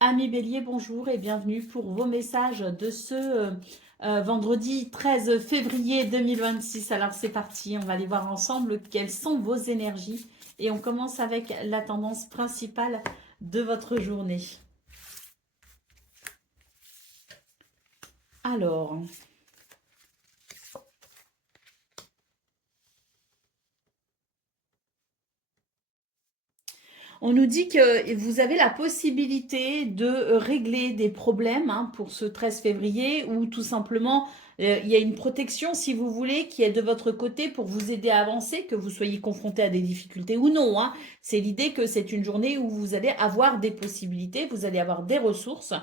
Amis Bélier, bonjour et bienvenue pour vos messages de ce vendredi 13 février 2026. Alors c'est parti, on va aller voir ensemble quelles sont vos énergies et on commence avec la tendance principale de votre journée. Alors, on nous dit que vous avez la possibilité de régler des problèmes pour ce 13 février ou tout simplement il y a une protection si vous voulez qui est de votre côté pour vous aider à avancer, que vous soyez confronté à des difficultés ou non. C'est l'idée que c'est une journée où vous allez avoir des possibilités, vous allez avoir des ressources.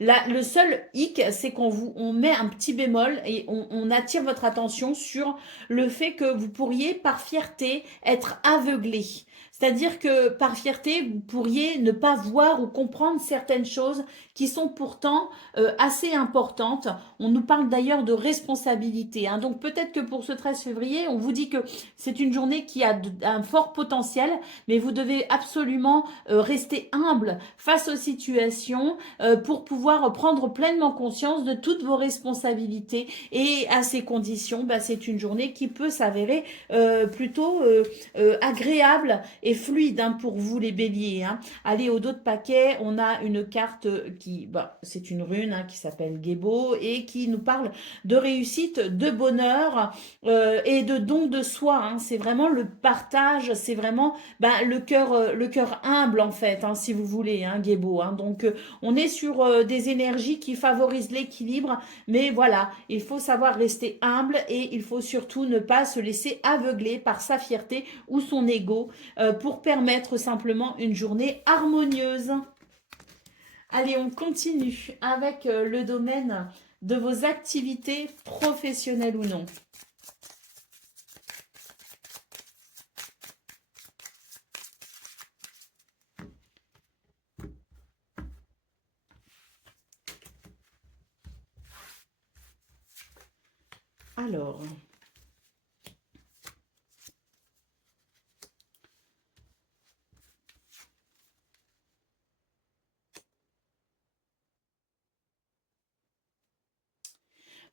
Là, le seul hic, c'est on met un petit bémol et on attire votre attention sur le fait que vous pourriez par fierté être aveuglé. C'est-à-dire que par fierté, vous pourriez ne pas voir ou comprendre certaines choses qui sont pourtant assez importantes. On nous parle d'ailleurs de responsabilité. Donc peut-être que pour ce 13 février, on vous dit que c'est une journée qui a un fort potentiel, mais vous devez absolument rester humble face aux situations pour pouvoir prendre pleinement conscience de toutes vos responsabilités. Et à ces conditions, c'est une journée qui peut s'avérer plutôt agréable et fluide pour vous les béliers. Allez, au dos de paquet, on a une carte qui, c'est une rune qui s'appelle Gébo et qui nous parle de réussite, de bonheur et de don de soi. C'est vraiment le partage, c'est vraiment le cœur humble en fait, si vous voulez, Gébo. Donc on est sur des énergies qui favorisent l'équilibre, mais voilà, il faut savoir rester humble et il faut surtout ne pas se laisser aveugler par sa fierté ou son ego pour permettre simplement une journée harmonieuse. Allez, on continue avec le domaine de vos activités professionnelles ou non. Alors,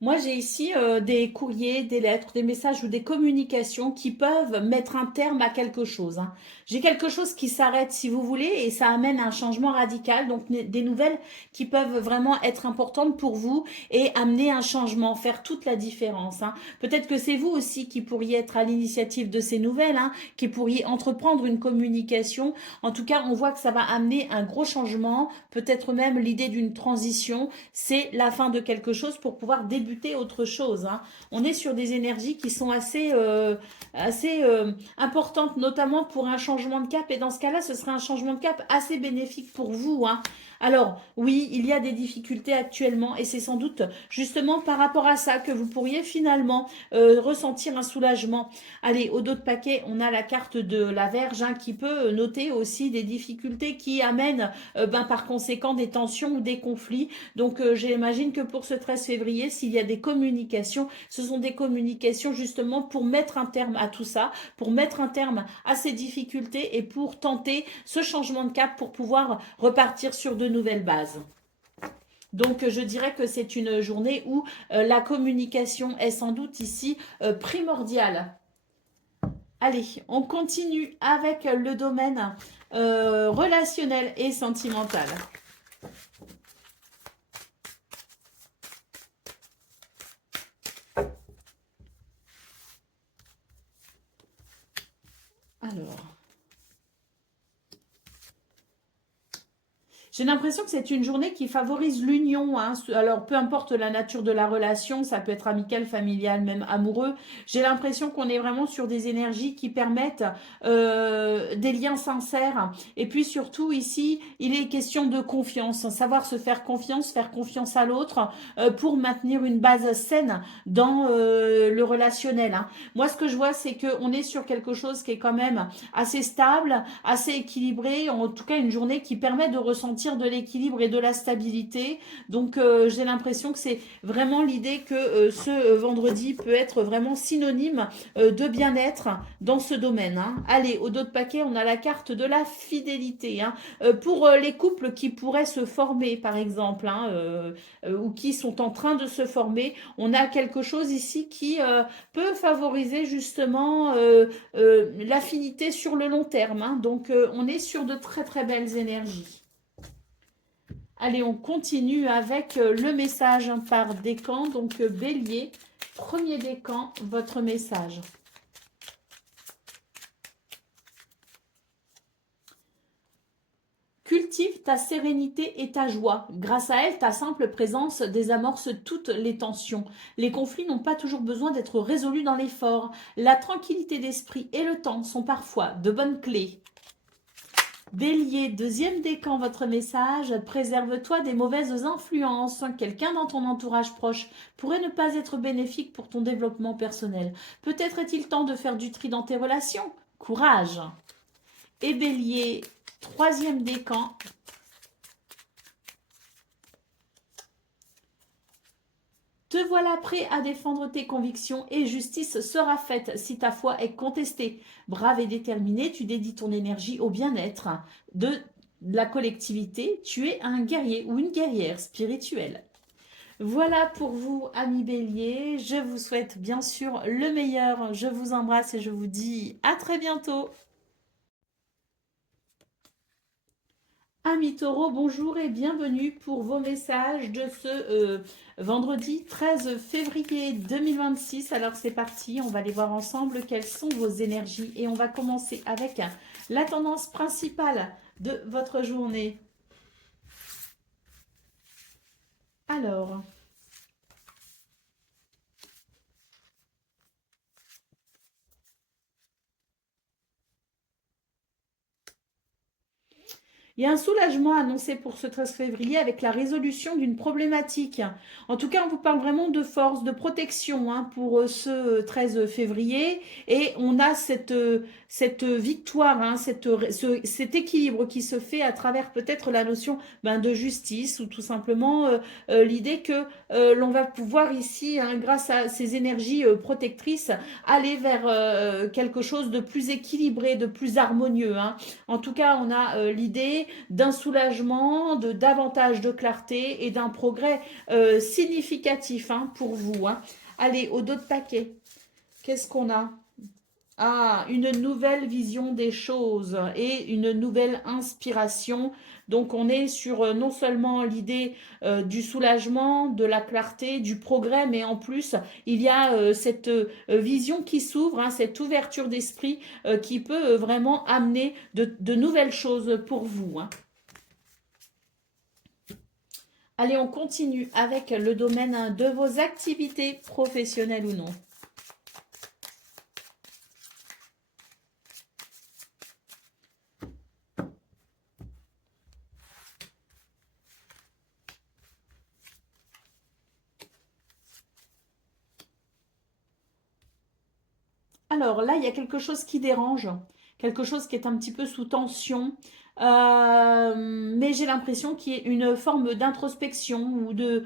moi, j'ai ici des courriers, des lettres, des messages ou des communications qui peuvent mettre un terme à quelque chose. J'ai quelque chose qui s'arrête, si vous voulez, et ça amène à un changement radical. Donc, des nouvelles qui peuvent vraiment être importantes pour vous et amener un changement, faire toute la différence. Peut-être que c'est vous aussi qui pourriez être à l'initiative de ces nouvelles, qui pourriez entreprendre une communication. En tout cas, on voit que ça va amener un gros changement, peut-être même l'idée d'une transition. C'est la fin de quelque chose pour pouvoir débuter autre chose. On est sur des énergies qui sont assez importantes, notamment pour un changement de cap. Et dans ce cas-là, ce serait un changement de cap assez bénéfique pour vous. Alors, oui, il y a des difficultés actuellement et c'est sans doute justement par rapport à ça que vous pourriez finalement ressentir un soulagement. Allez, au dos de paquet, on a la carte de la Vierge qui peut noter aussi des difficultés qui amènent par conséquent des tensions ou des conflits. Donc, j'imagine que pour ce 13 février, s'il y a des communications, ce sont des communications justement pour mettre un terme à tout ça, pour mettre un terme à ces difficultés et pour tenter ce changement de cap pour pouvoir repartir sur de nouvelles bases. Donc je dirais que c'est une journée où la communication est sans doute ici primordiale. Allez, on continue avec le domaine relationnel et sentimental. Alors, j'ai l'impression que c'est une journée qui favorise l'union. Alors, peu importe la nature de la relation, ça peut être amical, familial, même amoureux. J'ai l'impression qu'on est vraiment sur des énergies qui permettent des liens sincères. Et puis surtout, ici, il est question de confiance. Savoir se faire confiance à l'autre pour maintenir une base saine dans le relationnel. Moi, ce que je vois, c'est qu'on est sur quelque chose qui est quand même assez stable, assez équilibré. En tout cas, une journée qui permet de ressentir ressentir de l'équilibre et de la stabilité. Donc, j'ai l'impression que c'est vraiment l'idée que ce vendredi peut être vraiment synonyme de bien-être dans ce domaine. Hein. Allez, au dos de paquet, on a la carte de la fidélité. Hein. Pour les couples qui pourraient se former, par exemple, hein, ou qui sont en train de se former, on a quelque chose ici qui peut favoriser justement l'affinité sur le long terme. Hein. Donc, on est sur de très très belles énergies. Allez, on continue avec le message par décan. Donc, Bélier, premier décan, votre message. Cultive ta sérénité et ta joie. Grâce à elle, ta simple présence désamorce toutes les tensions. Les conflits n'ont pas toujours besoin d'être résolus dans l'effort. La tranquillité d'esprit et le temps sont parfois de bonnes clés. Bélier, deuxième décan, votre message. Préserve-toi des mauvaises influences. Quelqu'un dans ton entourage proche pourrait ne pas être bénéfique pour ton développement personnel. Peut-être est-il temps de faire du tri dans tes relations. Courage. Et Bélier, troisième décan. Te voilà prêt à défendre tes convictions et justice sera faite si ta foi est contestée. Brave et déterminé, tu dédies ton énergie au bien-être de la collectivité. Tu es un guerrier ou une guerrière spirituelle. Voilà pour vous, amis Bélier. Je vous souhaite bien sûr le meilleur. Je vous embrasse et je vous dis à très bientôt. Amis Taureaux, bonjour et bienvenue pour vos messages de ce vendredi 13 février 2026. Alors c'est parti, on va aller voir ensemble quelles sont vos énergies et on va commencer avec la tendance principale de votre journée. Alors, il y a un soulagement annoncé pour ce 13 février avec la résolution d'une problématique. En tout cas, on vous parle vraiment de force, de protection hein, pour ce 13 février. Et on a cette victoire, hein, cet équilibre qui se fait à travers peut-être la notion de justice ou tout simplement l'idée que l'on va pouvoir ici, hein, grâce à ces énergies protectrices, aller vers quelque chose de plus équilibré, de plus harmonieux. Hein. En tout cas, on a l'idée d'un soulagement, de davantage de clarté et d'un progrès significatif hein, pour vous. Hein. Allez, au dos de paquet, qu'est-ce qu'on a? Ah, une nouvelle vision des choses et une nouvelle inspiration. Donc on est sur non seulement l'idée du soulagement, de la clarté, du progrès, mais en plus il y a cette vision qui s'ouvre, hein, cette ouverture d'esprit qui peut vraiment amener de nouvelles choses pour vous. Hein. Allez, on continue avec le domaine de vos activités professionnelles ou non. Alors là, il y a quelque chose qui dérange, quelque chose qui est un petit peu sous tension, mais j'ai l'impression qu'il y a une forme d'introspection ou de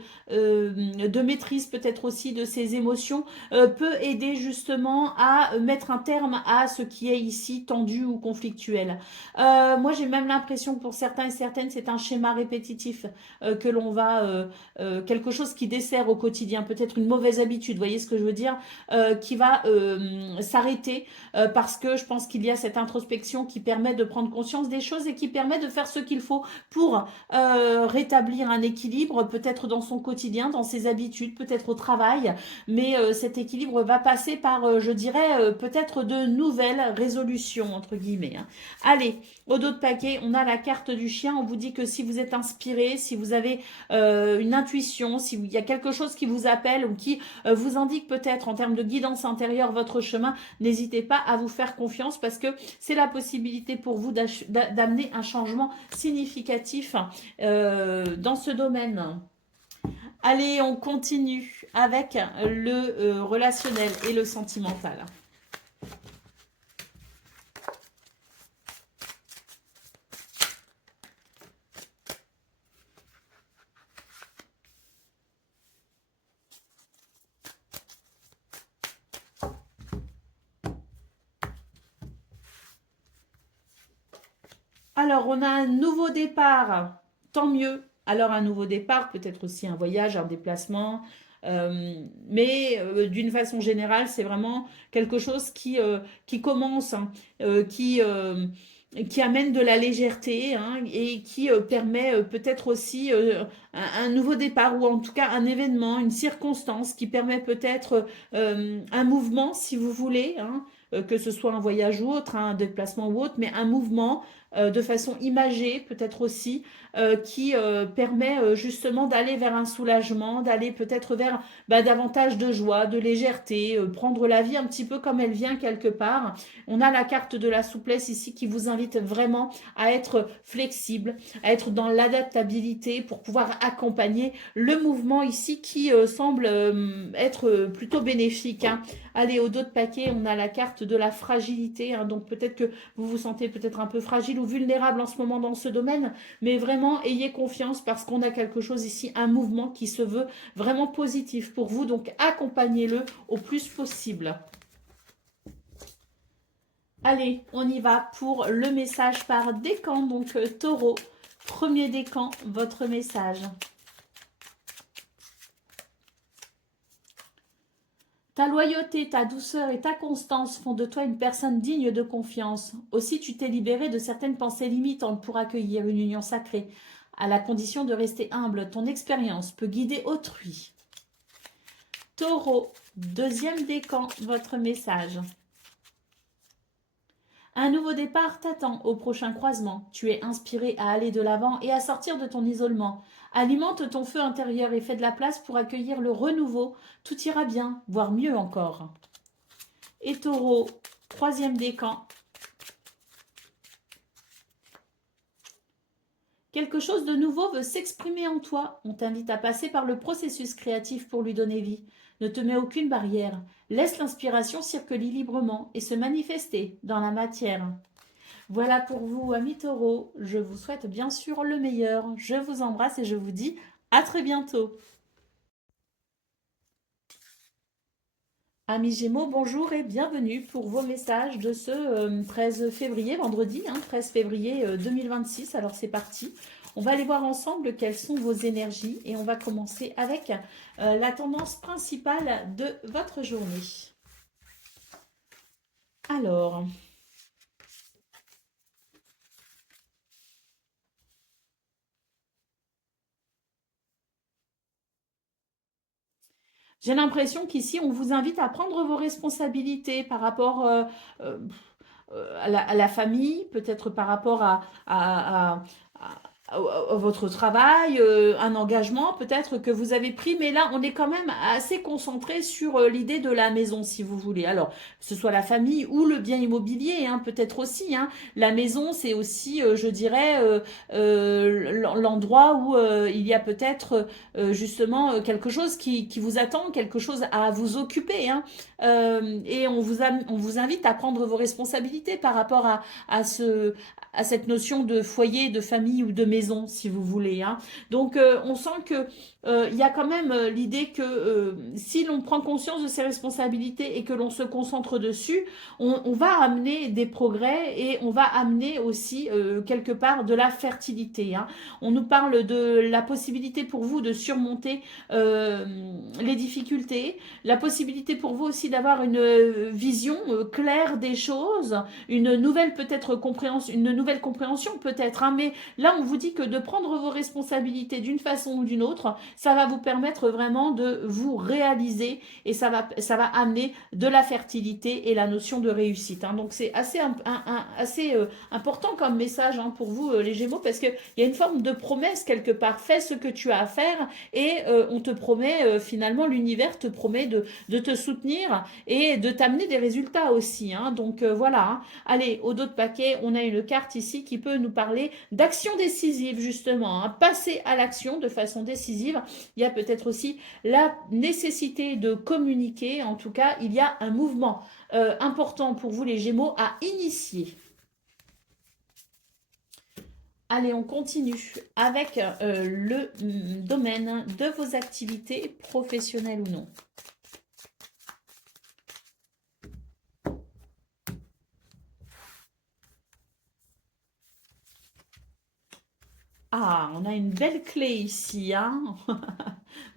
maîtrise peut-être aussi de ces émotions peut aider justement à mettre un terme à ce qui est ici tendu ou conflictuel. Moi, j'ai même l'impression que pour certains et certaines, c'est un schéma répétitif que l'on va, quelque chose qui dessert au quotidien, peut-être une mauvaise habitude, vous voyez ce que je veux dire, qui va s'arrêter parce que je pense qu'il y a cette introspection qui permet de prendre conscience des choses et qui permet de faire ce qu'il faut pour rétablir un équilibre, peut-être dans son quotidien, dans ses habitudes, peut-être au travail, mais cet équilibre va passer par, je dirais, peut-être de nouvelles résolutions, entre guillemets. Hein. Allez, au dos de paquet, on a la carte du chien, on vous dit que si vous êtes inspiré, si vous avez une intuition, s'il y a quelque chose qui vous appelle ou qui vous indique peut-être en termes de guidance intérieure votre chemin, n'hésitez pas à vous faire confiance parce que c'est la possibilité pour vous d'amener un changement significatif dans ce domaine. Allez, on continue avec le relationnel et le sentimental. Alors, on a un nouveau départ, tant mieux. Alors, un nouveau départ, peut-être aussi un voyage, un déplacement. Mais d'une façon générale, c'est vraiment quelque chose qui commence, hein, qui amène de la légèreté, hein, et qui permet peut-être aussi un nouveau départ ou en tout cas un événement, une circonstance qui permet peut-être un mouvement, si vous voulez, hein, que ce soit un voyage ou autre, hein, un déplacement ou autre, mais un mouvement de façon imagée, peut-être aussi, qui permet justement d'aller vers un soulagement, d'aller peut-être vers davantage de joie, de légèreté, prendre la vie un petit peu comme elle vient quelque part. On a la carte de la souplesse ici qui vous invite vraiment à être flexible, à être dans l'adaptabilité pour pouvoir accompagner le mouvement ici qui semble être plutôt bénéfique, hein. Allez, au dos de paquet, on a la carte de la fragilité, hein, donc peut-être que vous vous sentez peut-être un peu fragile ou vulnérable en ce moment dans ce domaine, mais vraiment ayez confiance parce qu'on a quelque chose ici, un mouvement qui se veut vraiment positif pour vous, donc accompagnez-le au plus possible. Allez, on y va pour le message par décan, donc taureau, premier décan, votre message. Ta loyauté, ta douceur et ta constance font de toi une personne digne de confiance. Aussi, tu t'es libéré de certaines pensées limitantes pour accueillir une union sacrée, à la condition de rester humble. Ton expérience peut guider autrui. Taureau, deuxième décan, votre message. Un nouveau départ t'attend au prochain croisement. Tu es inspiré à aller de l'avant et à sortir de ton isolement. Alimente ton feu intérieur et fais de la place pour accueillir le renouveau. Tout ira bien, voire mieux encore. Et Taureau, troisième décan. Quelque chose de nouveau veut s'exprimer en toi. On t'invite à passer par le processus créatif pour lui donner vie. Ne te mets aucune barrière. Laisse l'inspiration circuler librement et se manifester dans la matière. Voilà pour vous, amis taureaux. Je vous souhaite bien sûr le meilleur. Je vous embrasse et je vous dis à très bientôt. Amis Gémeaux, bonjour et bienvenue pour vos messages de ce 13 février, vendredi, 13 février 2026. Alors c'est parti. On va aller voir ensemble quelles sont vos énergies et on va commencer avec la tendance principale de votre journée. Alors, j'ai l'impression qu'ici, on vous invite à prendre vos responsabilités par rapport euh, à la famille, peut-être par rapport à votre travail, un engagement peut-être que vous avez pris, mais là on est quand même assez concentré sur l'idée de la maison si vous voulez. Alors, que ce soit la famille ou le bien immobilier, hein, peut-être aussi, hein. La maison, c'est aussi, je dirais, l'endroit où il y a peut-être justement quelque chose qui vous attend, quelque chose à vous occuper, hein. Et on vous invite à prendre vos responsabilités par rapport à cette notion de foyer, de famille ou de maison, si vous voulez, hein. Donc, on sent que il y a quand même l'idée que si l'on prend conscience de ses responsabilités et que l'on se concentre dessus, on va amener des progrès et on va amener aussi quelque part de la fertilité, hein. On nous parle de la possibilité pour vous de surmonter euh, les difficultés, la possibilité pour vous aussi d'avoir une vision claire des choses, une nouvelle peut-être compréhension, une nouvelle compréhension peut-être, hein, mais là on vous dit que de prendre vos responsabilités d'une façon ou d'une autre, ça va vous permettre vraiment de vous réaliser et ça va amener de la fertilité et la notion de réussite, hein. Donc c'est assez important comme message, hein, pour vous les Gémeaux parce qu'il y a une forme de promesse quelque part. Fais ce que tu as à faire et on te promet finalement, l'univers te promet de te soutenir et de t'amener des résultats aussi, hein. Donc voilà, hein. Allez, au dos de paquet, on a une carte ici qui peut nous parler d'action décisive justement, hein. Passer à l'action de façon décisive. Il y a peut-être aussi la nécessité de communiquer. En tout cas, il y a un mouvement important pour vous les Gémeaux à initier. Allez, on continue avec le domaine de vos activités professionnelles ou non. Ah, on a une belle clé ici, hein.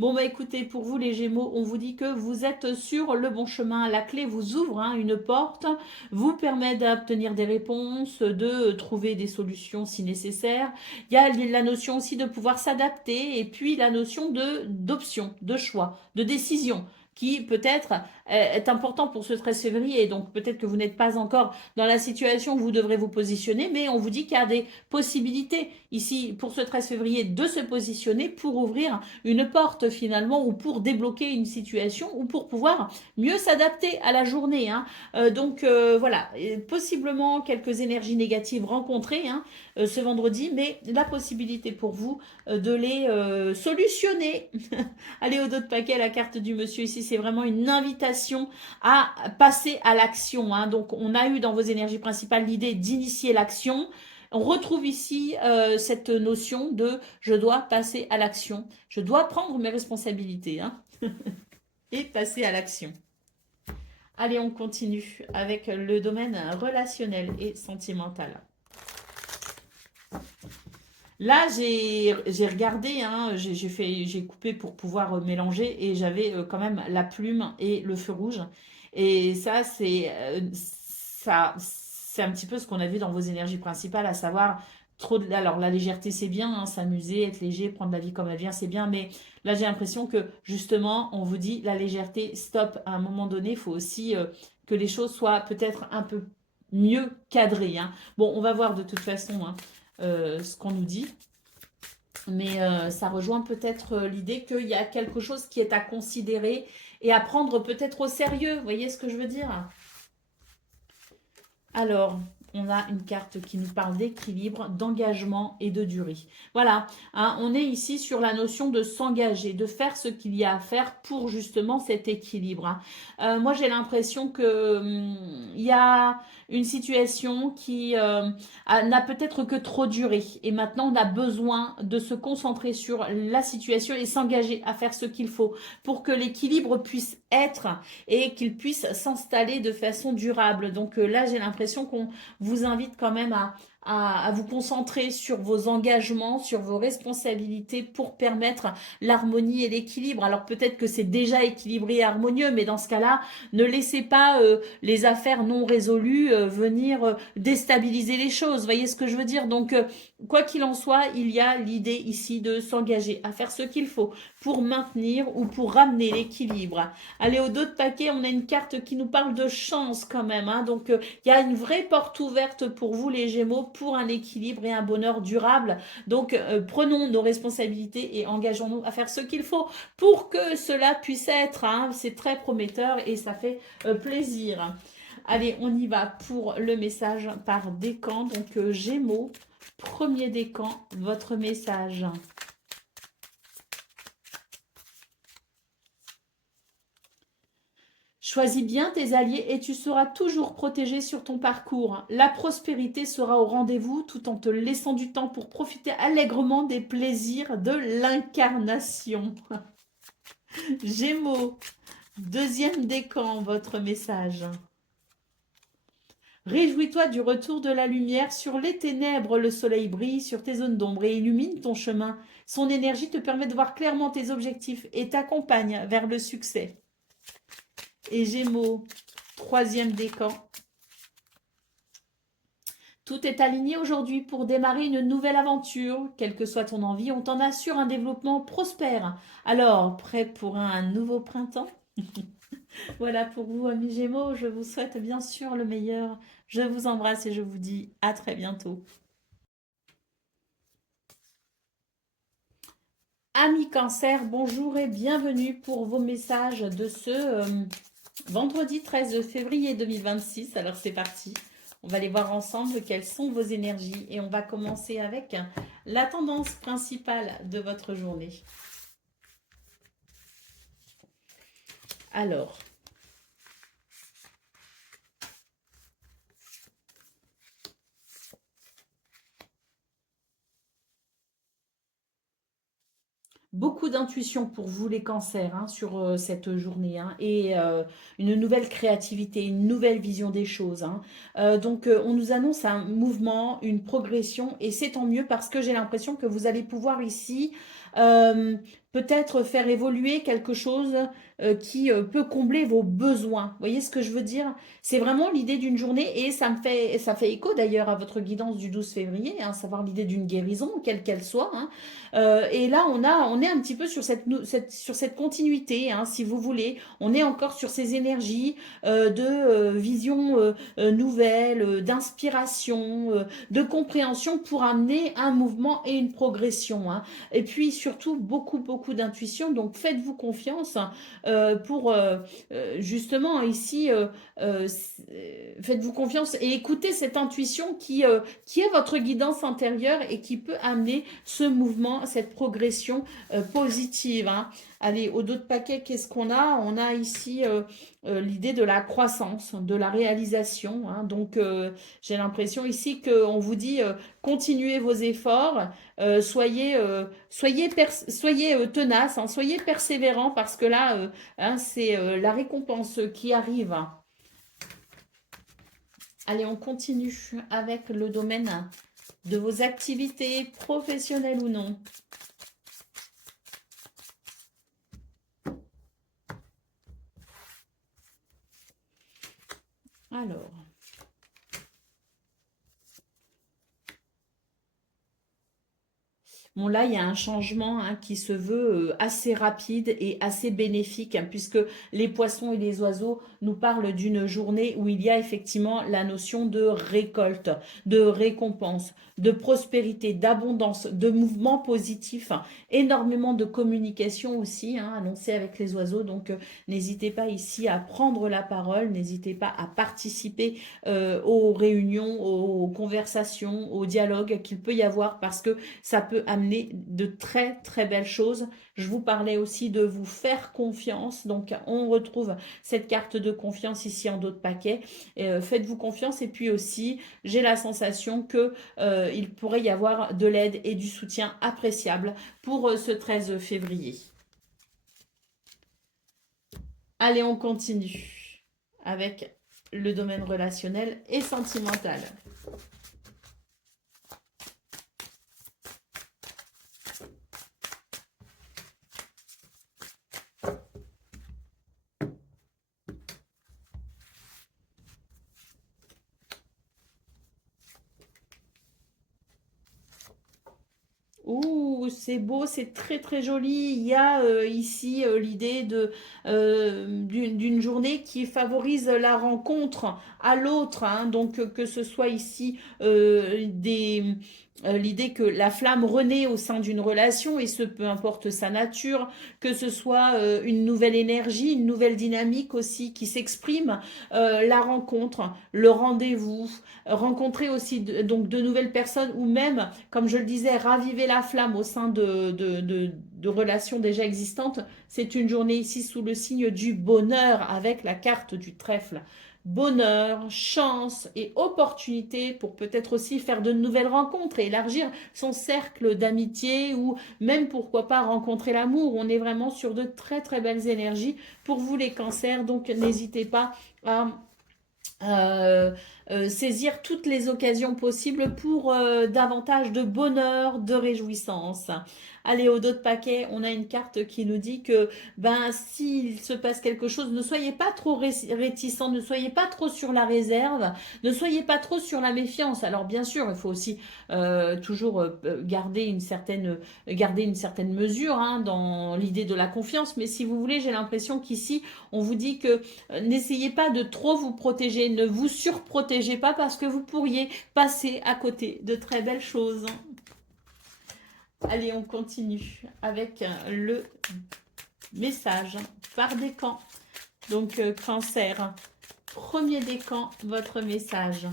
Bon, bah écoutez, pour vous les Gémeaux, on vous dit que vous êtes sur le bon chemin. La clé vous ouvre hein, une porte, vous permet d'obtenir des réponses, de trouver des solutions si nécessaire. Il y a la notion aussi de pouvoir s'adapter et puis la notion de d'option, de choix, de décision qui peut-être est important pour ce 13 février. Donc peut-être que vous n'êtes pas encore dans la situation où vous devrez vous positionner, mais on vous dit qu'il y a des possibilité ici pour ce 13 février de se positionner pour ouvrir une porte finalement ou pour débloquer une situation ou pour pouvoir mieux s'adapter à la journée. Hein. Voilà, et possiblement quelques énergies négatives rencontrées hein, ce vendredi, mais la possibilité pour vous de les solutionner. Allez au dos de paquet, la carte du monsieur ici, c'est vraiment une invitation à passer à l'action. Hein. Donc on a eu dans vos énergies principales l'idée d'initier l'action. On retrouve ici cette notion de je dois passer à l'action, je dois prendre mes responsabilités hein, et passer à l'action. Allez, on continue avec le domaine relationnel et sentimental. Là, j'ai regardé, hein, j'ai coupé pour pouvoir mélanger et j'avais quand même la plume et le feu rouge. Et ça, c'est un petit peu ce qu'on a vu dans vos énergies principales, à savoir alors la légèreté, c'est bien, hein, s'amuser, être léger, prendre la vie comme elle vient, c'est bien. Mais là, j'ai l'impression que justement, on vous dit la légèreté, stop. À un moment donné, il faut aussi que les choses soient peut-être un peu mieux cadrées. Hein. Bon, on va voir de toute façon. Hein ce qu'on nous dit. Mais ça rejoint peut-être l'idée qu'il y a quelque chose qui est à considérer et à prendre peut-être au sérieux. Vous voyez ce que je veux dire? Alors, on a une carte qui nous parle d'équilibre, d'engagement et de durée. Voilà, hein, on est ici sur la notion de s'engager, de faire ce qu'il y a à faire pour justement cet équilibre. Hein. Moi, j'ai l'impression que il y a une situation qui n'a peut-être que trop duré. Et maintenant, on a besoin de se concentrer sur la situation et s'engager à faire ce qu'il faut pour que l'équilibre puisse être et qu'il puisse s'installer de façon durable. Donc là, j'ai l'impression qu'on vous invite quand même à vous concentrer sur vos engagements, sur vos responsabilités pour permettre l'harmonie et l'équilibre. Alors peut-être que c'est déjà équilibré et harmonieux, mais dans ce cas-là, ne laissez pas les affaires non résolues venir déstabiliser les choses. Vous voyez ce que je veux dire? Donc, quoi qu'il en soit, il y a l'idée ici de s'engager à faire ce qu'il faut pour maintenir ou pour ramener l'équilibre. Allez, au dos de paquet, on a une carte qui nous parle de chance quand même. Hein. Donc, il y a une vraie porte ouverte pour vous, les Gémeaux, pour un équilibre et un bonheur durable. Donc, prenons nos responsabilités et engageons-nous à faire ce qu'il faut pour que cela puisse être. Hein. C'est très prometteur et ça fait plaisir. Allez, on y va pour le message par décan. Donc, Gémeaux, premier décan, votre message. Choisis bien tes alliés et tu seras toujours protégé sur ton parcours. La prospérité sera au rendez-vous tout en te laissant du temps pour profiter allègrement des plaisirs de l'incarnation. Gémeaux, deuxième décan, votre message. Réjouis-toi du retour de la lumière. Sur les ténèbres, le soleil brille sur tes zones d'ombre et illumine ton chemin. Son énergie te permet de voir clairement tes objectifs et t'accompagne vers le succès. Et Gémeaux, troisième décan. Tout est aligné aujourd'hui pour démarrer une nouvelle aventure. Quelle que soit ton envie, on t'en assure un développement prospère. Alors, prêt pour un nouveau printemps? Voilà pour vous, amis Gémeaux. Je vous souhaite bien sûr le meilleur. Je vous embrasse et je vous dis à très bientôt. Amis Cancer, bonjour et bienvenue pour vos messages de ce vendredi 13 février 2026. Alors c'est parti. On va aller voir ensemble quelles sont vos énergies et on va commencer avec la tendance principale de votre journée. Alors, Beaucoup d'intuition pour vous les cancers hein, sur cette journée hein, et une nouvelle créativité, une nouvelle vision des choses. Hein. Donc on nous annonce un mouvement, une progression et c'est tant mieux parce que j'ai l'impression que vous allez pouvoir ici euh, peut-être faire évoluer quelque chose qui peut combler vos besoins. Vous voyez ce que je veux dire? C'est vraiment l'idée d'une journée et ça fait écho d'ailleurs à votre guidance du 12 février, hein, savoir l'idée d'une guérison, quelle qu'elle soit. Hein. Et là, on est un petit peu sur sur cette continuité, hein, si vous voulez. On est encore sur ces énergies de vision nouvelle, d'inspiration, de compréhension pour amener un mouvement et une progression. Hein. Et puis surtout, beaucoup d'intuition. Donc faites-vous confiance pour justement ici, faites-vous confiance et écoutez cette intuition qui est votre guidance intérieure et qui peut amener ce mouvement, cette progression positive. Hein. Allez, au dos de paquet, qu'est-ce qu'on a? On a ici l'idée de la croissance, de la réalisation. Hein. Donc, j'ai l'impression ici qu'on vous dit continuez vos efforts, soyez tenace, hein, soyez persévérant parce que là, hein, c'est la récompense qui arrive. Allez, on continue avec le domaine de vos activités professionnelles ou non. Alors, bon là, il y a un changement hein, qui se veut assez rapide et assez bénéfique, hein, puisque les poissons et les oiseaux nous parlent d'une journée où il y a effectivement la notion de récolte, de récompense, de prospérité, d'abondance, de mouvement positif, hein, énormément de communication aussi, hein, annoncée avec les oiseaux. Donc, n'hésitez pas ici à prendre la parole, n'hésitez pas à participer aux réunions, aux conversations, aux dialogues qu'il peut y avoir, parce que ça peut amener de très belles choses. Je vous parlais aussi de vous faire confiance. Donc, on retrouve cette carte de confiance ici en dos de paquet. Faites-vous confiance. Et puis aussi, j'ai la sensation que il pourrait y avoir de l'aide et du soutien appréciable pour ce 13 février. Allez, on continue avec le domaine relationnel et sentimental. Ouh, c'est beau, c'est très joli. Il y a ici l'idée d'une journée qui favorise la rencontre à l'autre. Hein. Donc que ce soit ici l'idée que la flamme renaît au sein d'une relation et ce peu importe sa nature, que ce soit une nouvelle énergie, une nouvelle dynamique aussi qui s'exprime, la rencontre, le rendez-vous, rencontrer aussi donc de nouvelles personnes ou même, comme je le disais, raviver la flamme au sein de relations déjà existantes. C'est une journée ici sous le signe du bonheur avec la carte du trèfle. Bonheur, chance et opportunité pour peut-être aussi faire de nouvelles rencontres et élargir son cercle d'amitié ou même pourquoi pas rencontrer l'amour. On est vraiment sur de très belles énergies pour vous les cancers, donc n'hésitez pas à euh, saisir toutes les occasions possibles pour davantage de bonheur, de réjouissance. Allez, au dos de paquet, on a une carte qui nous dit que ben s'il se passe quelque chose, ne soyez pas trop réticents, ne soyez pas trop sur la réserve, ne soyez pas trop sur la méfiance. Alors bien sûr, il faut aussi toujours garder une certaine mesure hein, dans l'idée de la confiance. Mais si vous voulez, j'ai l'impression qu'ici, on vous dit que n'essayez pas de trop vous protéger, ne vous surprotégez pas parce que vous pourriez passer à côté de très belles choses. Allez, on continue avec le message par décan. Donc, cancer, premier décan, votre message.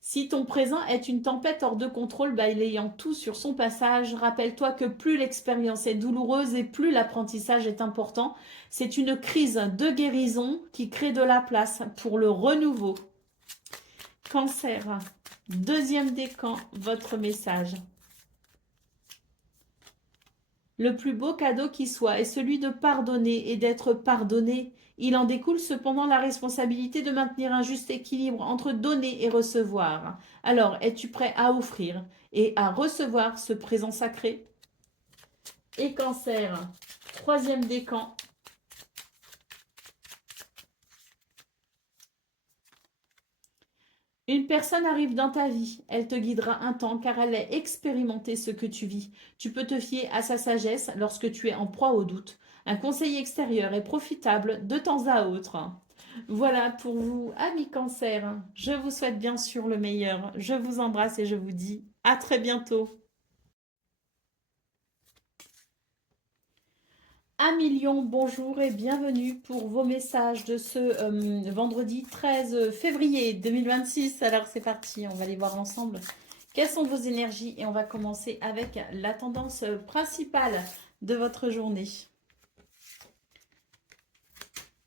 Si ton présent est une tempête hors de contrôle balayant tout sur son passage, rappelle-toi que plus l'expérience est douloureuse et plus l'apprentissage est important. C'est une crise de guérison qui crée de la place pour le renouveau. Cancer, deuxième décan, votre message. Le plus beau cadeau qui soit est celui de pardonner et d'être pardonné. Il en découle cependant la responsabilité de maintenir un juste équilibre entre donner et recevoir. Alors, es-tu prêt à offrir et à recevoir ce présent sacré? Et Cancer, troisième décan. Une personne arrive dans ta vie, elle te guidera un temps car elle a expérimenté ce que tu vis. Tu peux te fier à sa sagesse lorsque tu es en proie au doute. Un conseil extérieur est profitable de temps à autre. Voilà pour vous, amis Cancer. Je vous souhaite bien sûr le meilleur. Je vous embrasse et je vous dis à très bientôt. 1 million, bonjour et bienvenue pour vos messages de ce vendredi 13 février 2026. Alors c'est parti, on va les voir ensemble. Quelles sont vos énergies? Et on va commencer avec la tendance principale de votre journée.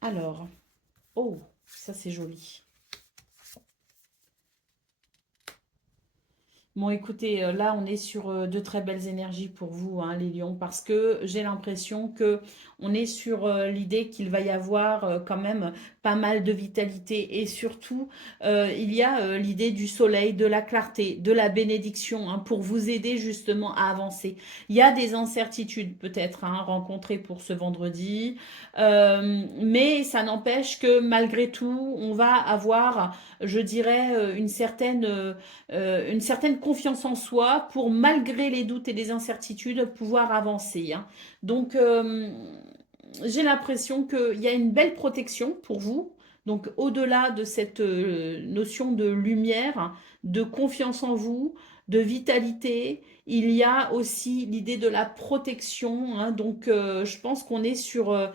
Alors, oh, ça c'est joli. Bon, écoutez, là, on est sur de très belles énergies pour vous, hein, les lions, parce que j'ai l'impression que on est sur l'idée qu'il va y avoir quand même pas mal de vitalité et surtout, il y a l'idée du soleil, de la clarté, de la bénédiction, hein, pour vous aider justement à avancer. Il y a des incertitudes peut-être hein, rencontrées pour ce vendredi, mais ça n'empêche que malgré tout, on va avoir, je dirais, une certaine confiance en soi pour, malgré les doutes et les incertitudes, pouvoir avancer, hein. Donc, j'ai l'impression qu'il y a une belle protection pour vous. Donc, au-delà de cette notion de lumière, de confiance en vous, de vitalité, il y a aussi l'idée de la protection, hein. Donc, je pense qu'on est sur euh,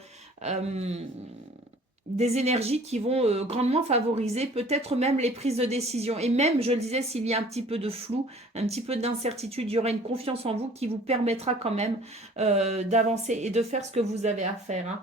des énergies qui vont grandement favoriser peut-être même les prises de décision. Et même, je le disais, s'il y a un petit peu de flou, un petit peu d'incertitude, il y aura une confiance en vous qui vous permettra quand même d'avancer et de faire ce que vous avez à faire, hein.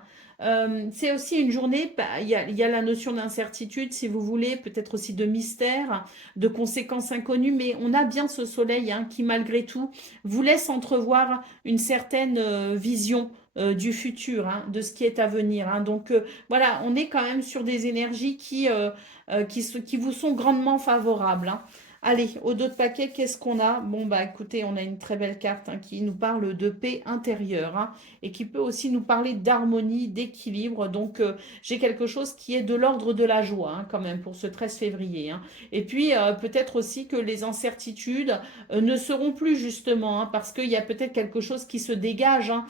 C'est aussi une journée, bah, il y a la notion d'incertitude, si vous voulez, peut-être aussi de mystère, de conséquences inconnues, mais on a bien ce soleil hein, qui, malgré tout, vous laisse entrevoir une certaine vision du futur, hein, de ce qui est à venir, hein. Donc, voilà, on est quand même sur des énergies qui vous sont grandement favorables, hein. Allez, au dos de paquet, qu'est-ce qu'on a? Bon, bah écoutez, on a une très belle carte hein, qui nous parle de paix intérieure hein, et qui peut aussi nous parler d'harmonie, d'équilibre. Donc, j'ai quelque chose qui est de l'ordre de la joie hein, quand même pour ce 13 février, hein. Et puis, peut-être aussi que les incertitudes ne seront plus justement hein, parce qu'il y a peut-être quelque chose qui se dégage hein,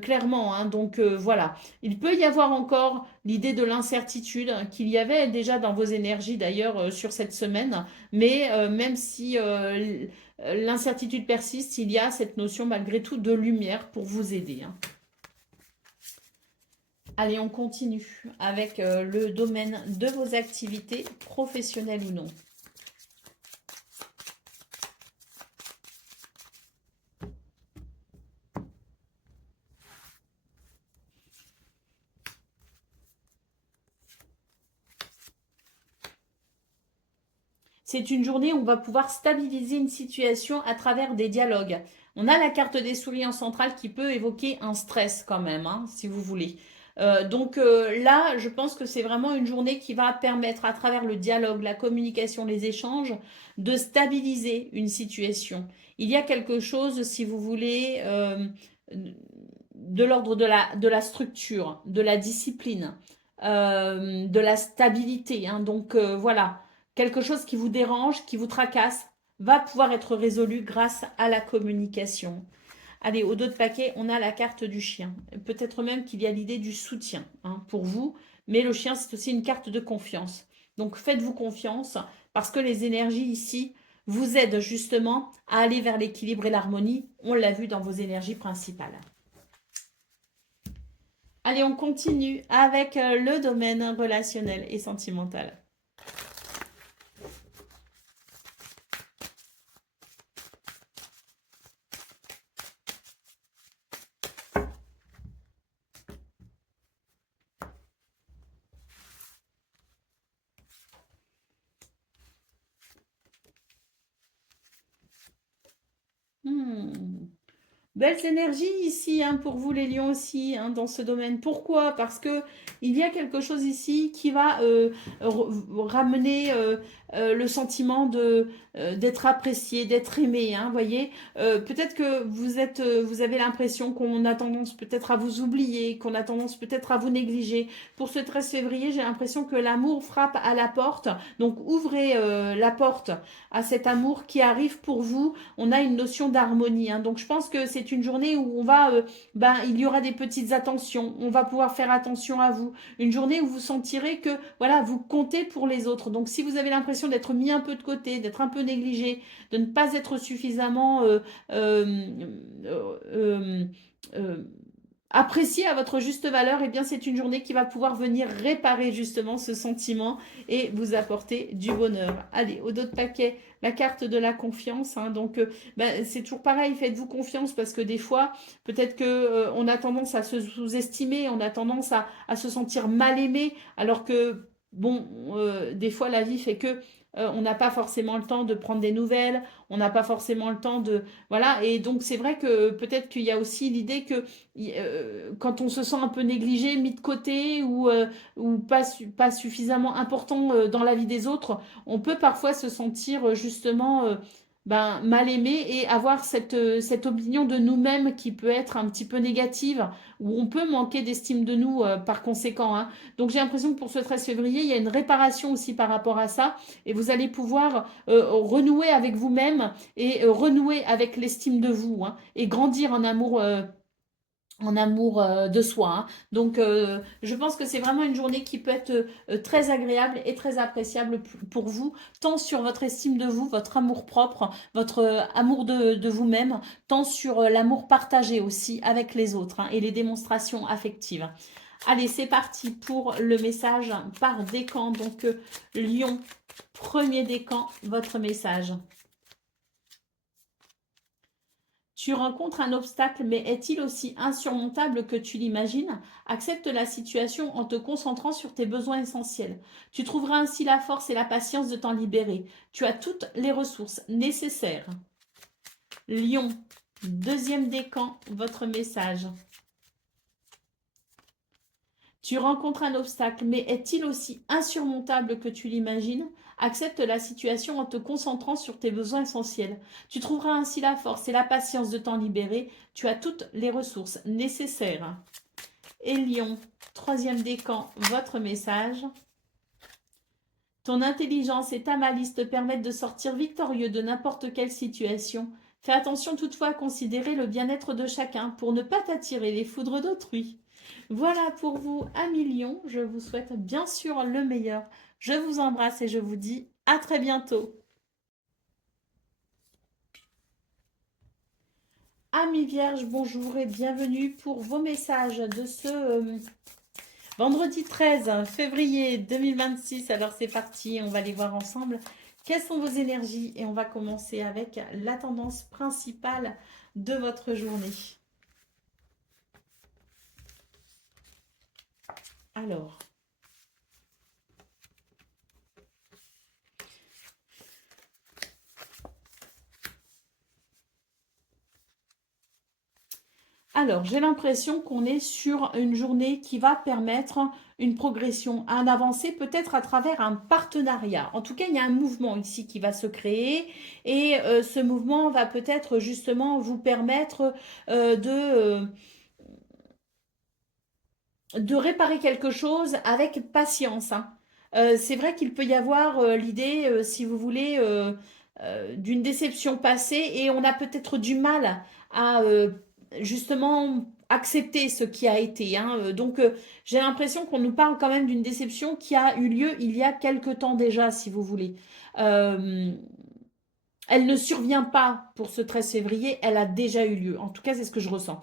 clairement, hein. Donc, voilà. Il peut y avoir encore l'idée de l'incertitude qu'il y avait déjà dans vos énergies d'ailleurs sur cette semaine, mais même si l'incertitude persiste, il y a cette notion malgré tout de lumière pour vous aider, hein. Allez, on continue avec le domaine de vos activités professionnelles ou non. C'est une journée où on va pouvoir stabiliser une situation à travers des dialogues. On a la carte des souris en centrale qui peut évoquer un stress quand même, hein, si vous voulez. Donc là, je pense que c'est vraiment une journée qui va permettre, à travers le dialogue, la communication, les échanges, de stabiliser une situation. Il y a quelque chose, si vous voulez, de l'ordre de la structure, de la discipline, de la stabilité, hein. Donc voilà, quelque chose qui vous dérange, qui vous tracasse, va pouvoir être résolu grâce à la communication. Allez, au dos de paquet, on a la carte du chien. Peut-être même qu'il y a l'idée du soutien hein, pour vous, mais le chien, c'est aussi une carte de confiance. Donc faites-vous confiance parce que les énergies ici vous aident justement à aller vers l'équilibre et l'harmonie. On l'a vu dans vos énergies principales. Allez, on continue avec le domaine relationnel et sentimental. Hmm. Belles énergies ici hein, pour vous les lions aussi hein, dans ce domaine. Pourquoi? Parce que il y a quelque chose ici qui va ramener le sentiment de d'être apprécié, d'être aimé. Hein, voyez, peut-être que vous avez l'impression qu'on a tendance peut-être à vous oublier, qu'on a tendance peut-être à vous négliger. Pour ce 13 février, j'ai l'impression que l'amour frappe à la porte. Donc ouvrez la porte à cet amour qui arrive pour vous. On a une notion d'harmonie. Hein. Donc je pense que c'est une journée où on va, il y aura des petites attentions. On va pouvoir faire attention à vous. Une journée où vous sentirez que voilà, vous comptez pour les autres. Donc si vous avez l'impression d'être mis un peu de côté, d'être un peu négligé, de ne pas être suffisamment euh, euh, euh, apprécié à votre juste valeur, eh bien c'est une journée qui va pouvoir venir réparer justement ce sentiment et vous apporter du bonheur. Allez, au dos de paquet, la carte de la confiance. Hein, donc c'est toujours pareil, faites-vous confiance parce que des fois, peut-être que on a tendance à se sous-estimer, on a tendance à se sentir mal aimé, alors que bon, des fois la vie fait que on n'a pas forcément le temps de prendre des nouvelles, on n'a pas forcément le temps de... Voilà, et donc c'est vrai que peut-être qu'il y a aussi l'idée que quand on se sent un peu négligé, mis de côté ou pas suffisamment important dans la vie des autres, on peut parfois se sentir justement mal aimé et avoir cette opinion de nous-mêmes qui peut être un petit peu négative, où on peut manquer d'estime de nous par conséquent. Hein. Donc j'ai l'impression que pour ce 13 février, il y a une réparation aussi par rapport à ça et vous allez pouvoir renouer avec vous-même et renouer avec l'estime de vous hein, et grandir en amour de soi. Hein. Donc, je pense que c'est vraiment une journée qui peut être très agréable et très appréciable pour vous, tant sur votre estime de vous, votre amour propre, votre amour de vous-même, tant sur l'amour partagé aussi avec les autres hein, et les démonstrations affectives. Allez, c'est parti pour le message par décan. Donc, Lion, premier décan, votre message. Tu rencontres un obstacle, mais est-il aussi insurmontable que tu l'imagines? Accepte la situation en te concentrant sur tes besoins essentiels. Tu trouveras ainsi la force et la patience de t'en libérer. Tu as toutes les ressources nécessaires. Lion, deuxième décan, votre message. Tu rencontres un obstacle, mais est-il aussi insurmontable que tu l'imagines? Accepte la situation en te concentrant sur tes besoins essentiels. Tu trouveras ainsi la force et la patience de t'en libérer. Tu as toutes les ressources nécessaires. Et Lion, troisième décan, votre message. Ton intelligence et ta malice te permettent de sortir victorieux de n'importe quelle situation. Fais attention toutefois à considérer le bien-être de chacun pour ne pas t'attirer les foudres d'autrui. Voilà pour vous, amis Lions. Je vous souhaite bien sûr le meilleur. Je vous embrasse et je vous dis à très bientôt. Amis Vierges, bonjour et bienvenue pour vos messages de ce vendredi 13 février 2026. Alors c'est parti, on va les voir ensemble. Quelles sont vos énergies? Et on va commencer avec la tendance principale de votre journée. Alors, j'ai l'impression qu'on est sur une journée qui va permettre une progression, un avancée peut-être à travers un partenariat. En tout cas, il y a un mouvement ici qui va se créer et ce mouvement va peut-être justement vous permettre de réparer quelque chose avec patience. Hein. C'est vrai qu'il peut y avoir l'idée, si vous voulez, d'une déception passée et on a peut-être du mal à justement accepter ce qui a été. Hein. Donc j'ai l'impression qu'on nous parle quand même d'une déception qui a eu lieu il y a quelque temps déjà, si vous voulez. Euh, Elle ne survient pas pour ce 13 février, elle a déjà eu lieu. En tout cas, c'est ce que je ressens.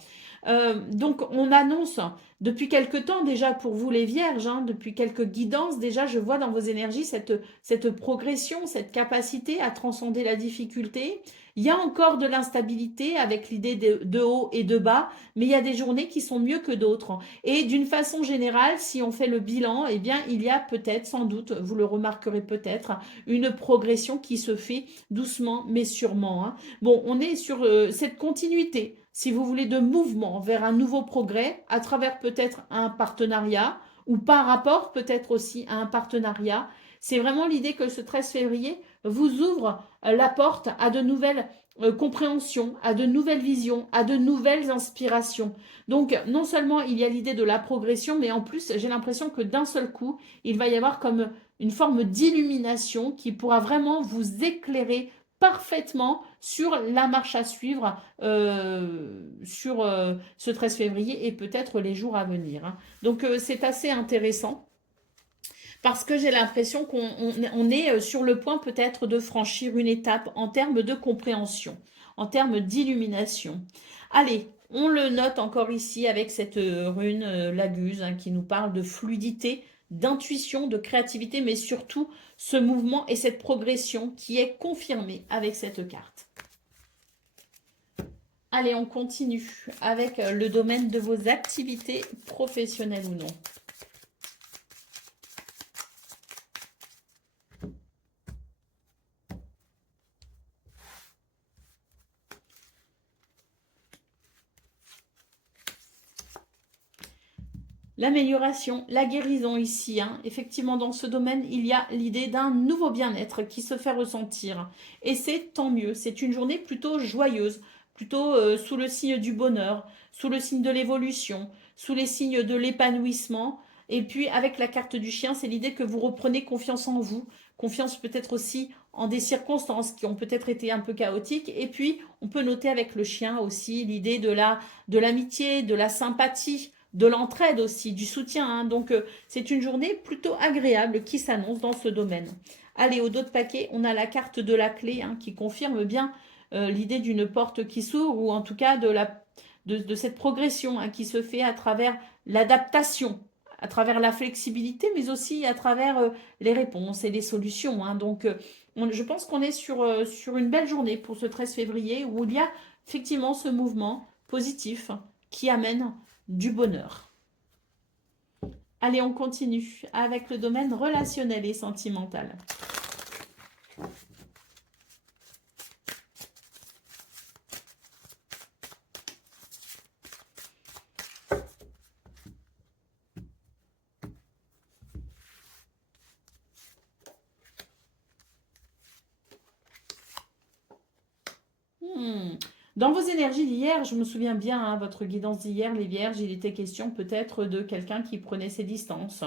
Donc, on annonce depuis quelque temps déjà pour vous les vierges, hein, depuis quelques guidances, déjà je vois dans vos énergies cette progression, cette capacité à transcender la difficulté. Il y a encore de l'instabilité avec l'idée de haut et de bas, mais il y a des journées qui sont mieux que d'autres. Et d'une façon générale, si on fait le bilan, eh bien, il y a peut-être, sans doute, vous le remarquerez peut-être, une progression qui se fait doucement mais sûrement. Hein. Bon, on est sur cette continuité. si vous voulez, de mouvement vers un nouveau progrès à travers peut-être un partenariat ou par rapport peut-être aussi à un partenariat. C'est vraiment l'idée que ce 13 février vous ouvre la porte à de nouvelles compréhensions, à de nouvelles visions, à de nouvelles inspirations. Donc, non seulement il y a l'idée de la progression, mais en plus, j'ai l'impression que d'un seul coup, il va y avoir comme une forme d'illumination qui pourra vraiment vous éclairer parfaitement sur la marche à suivre sur ce 13 février et peut-être les jours à venir. Hein. Donc, c'est assez intéressant parce que j'ai l'impression qu'on est sur le point peut-être de franchir une étape en termes de compréhension, en termes d'illumination. Allez, on le note encore ici avec cette rune Laguse hein, qui nous parle de fluidité, d'intuition, de créativité, mais surtout ce mouvement et cette progression qui est confirmée avec cette carte. Allez, on continue avec le domaine de vos activités professionnelles ou non. L'amélioration, la guérison ici, hein. Effectivement dans ce domaine, il y a l'idée d'un nouveau bien-être qui se fait ressentir. Et c'est tant mieux, c'est une journée plutôt joyeuse, plutôt sous le signe du bonheur, sous le signe de l'évolution, sous les signes de l'épanouissement. Et puis avec la carte du chien, c'est l'idée que vous reprenez confiance en vous, confiance peut-être aussi en des circonstances qui ont peut-être été un peu chaotiques. Et puis on peut noter avec le chien aussi l'idée de l'amitié, de la sympathie, de l'entraide aussi, du soutien. Hein. Donc, c'est une journée plutôt agréable qui s'annonce dans ce domaine. Allez, au dos de paquet, on a la carte de la clé hein, qui confirme bien l'idée d'une porte qui s'ouvre ou en tout cas de cette progression hein, qui se fait à travers l'adaptation, à travers la flexibilité, mais aussi à travers les réponses et les solutions. Hein. Donc, je pense qu'on est sur une belle journée pour ce 13 février où il y a effectivement ce mouvement positif qui amène du bonheur. Allez, on continue avec le domaine relationnel et sentimental. Dans vos énergies d'hier, je me souviens bien, hein, votre guidance d'hier, les vierges, il était question peut-être de quelqu'un qui prenait ses distances,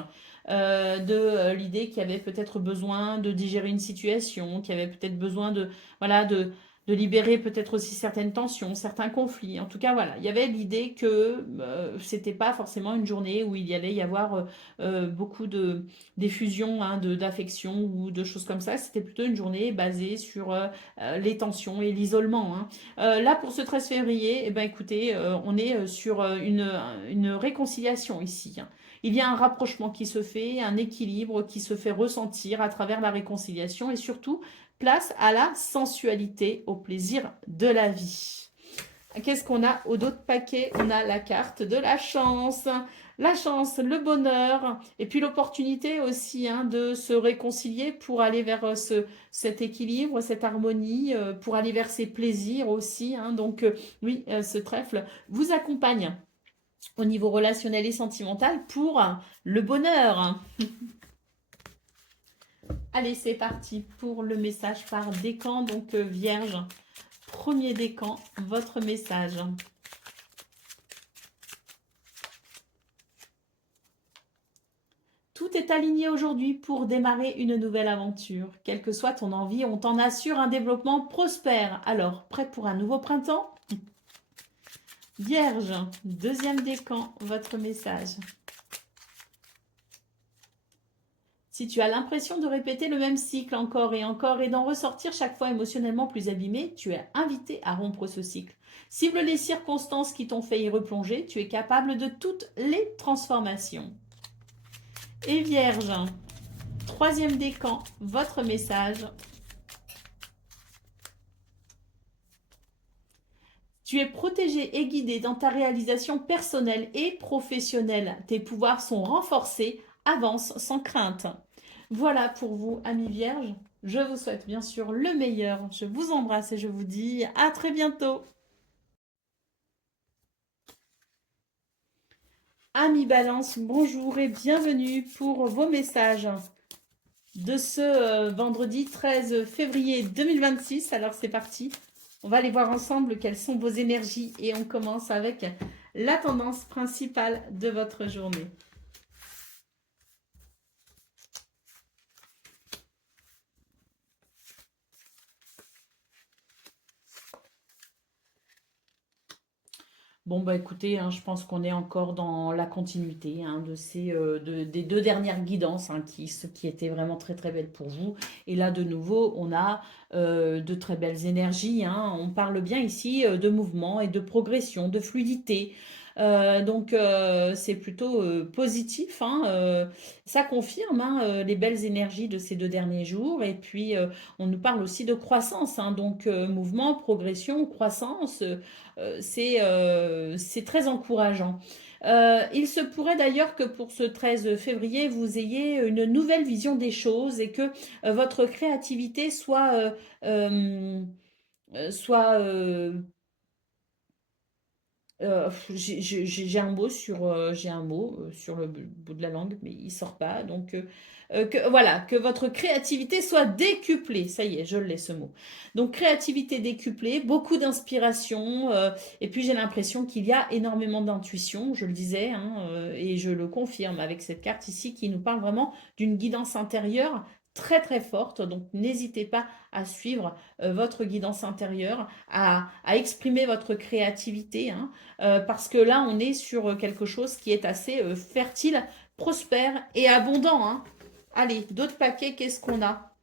de l'idée qu'il avait peut-être besoin de digérer une situation, qui avait peut-être besoin voilà, de libérer peut-être aussi certaines tensions, certains conflits. En tout cas, voilà, il y avait l'idée que c'était pas forcément une journée où il y allait y avoir beaucoup d'effusion hein, d'affection ou de choses comme ça. C'était plutôt une journée basée sur les tensions et l'isolement. Hein. Là, pour ce 13 février, eh ben, écoutez, on est sur une réconciliation ici. Hein. Il y a un rapprochement qui se fait, un équilibre qui se fait ressentir à travers la réconciliation et surtout, place à la sensualité, au plaisir de la vie. Qu'est-ce qu'on a au dos de paquet? On a la carte de la chance, le bonheur, et puis l'opportunité aussi hein, de se réconcilier pour aller vers cet équilibre, cette harmonie, pour aller vers ces plaisirs aussi. Hein. Donc oui, ce trèfle vous accompagne au niveau relationnel et sentimental pour le bonheur. Allez, c'est parti pour le message par décan, donc Vierge. Premier décan, votre message. Tout est aligné aujourd'hui pour démarrer une nouvelle aventure. Quelle que soit ton envie, on t'en assure un développement prospère. Alors, prêt pour un nouveau printemps? Vierge, deuxième décan, votre message. Si tu as l'impression de répéter le même cycle encore et d'en ressortir chaque fois émotionnellement plus abîmé, tu es invité à rompre ce cycle. Cible les circonstances qui t'ont fait y replonger, tu es capable de toutes les transformations. Et Vierge, troisième décan, votre message. Tu es protégé et guidé dans ta réalisation personnelle et professionnelle. Tes pouvoirs sont renforcés, avance sans crainte. Voilà pour vous, amis vierges. Je vous souhaite bien sûr le meilleur. Je vous embrasse et je vous dis à très bientôt. Amis Balance, bonjour et bienvenue pour vos messages de ce vendredi 13 février 2026. Alors c'est parti, on va aller voir ensemble quelles sont vos énergies et on commence avec la tendance principale de votre journée. Bon, bah écoutez, hein, je pense qu'on est encore dans la continuité hein, des deux dernières guidances hein, qui étaient vraiment très très belles pour vous. Et là, de nouveau, on a de très belles énergies. Hein. On parle bien ici de mouvement et de progression, de fluidité. Donc, c'est plutôt positif. Hein, ça confirme hein, les belles énergies de ces deux derniers jours. Et puis, on nous parle aussi de croissance. Hein, donc, mouvement, progression, croissance. C'est très encourageant. Il se pourrait d'ailleurs que pour ce 13 février, vous ayez une nouvelle vision des choses et que votre créativité euh, soit j'ai un mot j'ai un mot sur le bout de la langue, mais il sort pas. Donc voilà, que votre créativité soit décuplée. Ça y est, je l'ai ce mot. Donc créativité décuplée, beaucoup d'inspiration, et puis j'ai l'impression qu'il y a énormément d'intuition. Je le disais, hein, et je le confirme avec cette carte ici qui nous parle vraiment d'une guidance intérieure très très forte. Donc n'hésitez pas à suivre votre guidance intérieure, à exprimer votre créativité. Hein, parce que là, on est sur quelque chose qui est assez fertile, prospère et abondant. Hein. Allez, d'autres paquets, qu'est-ce qu'on a?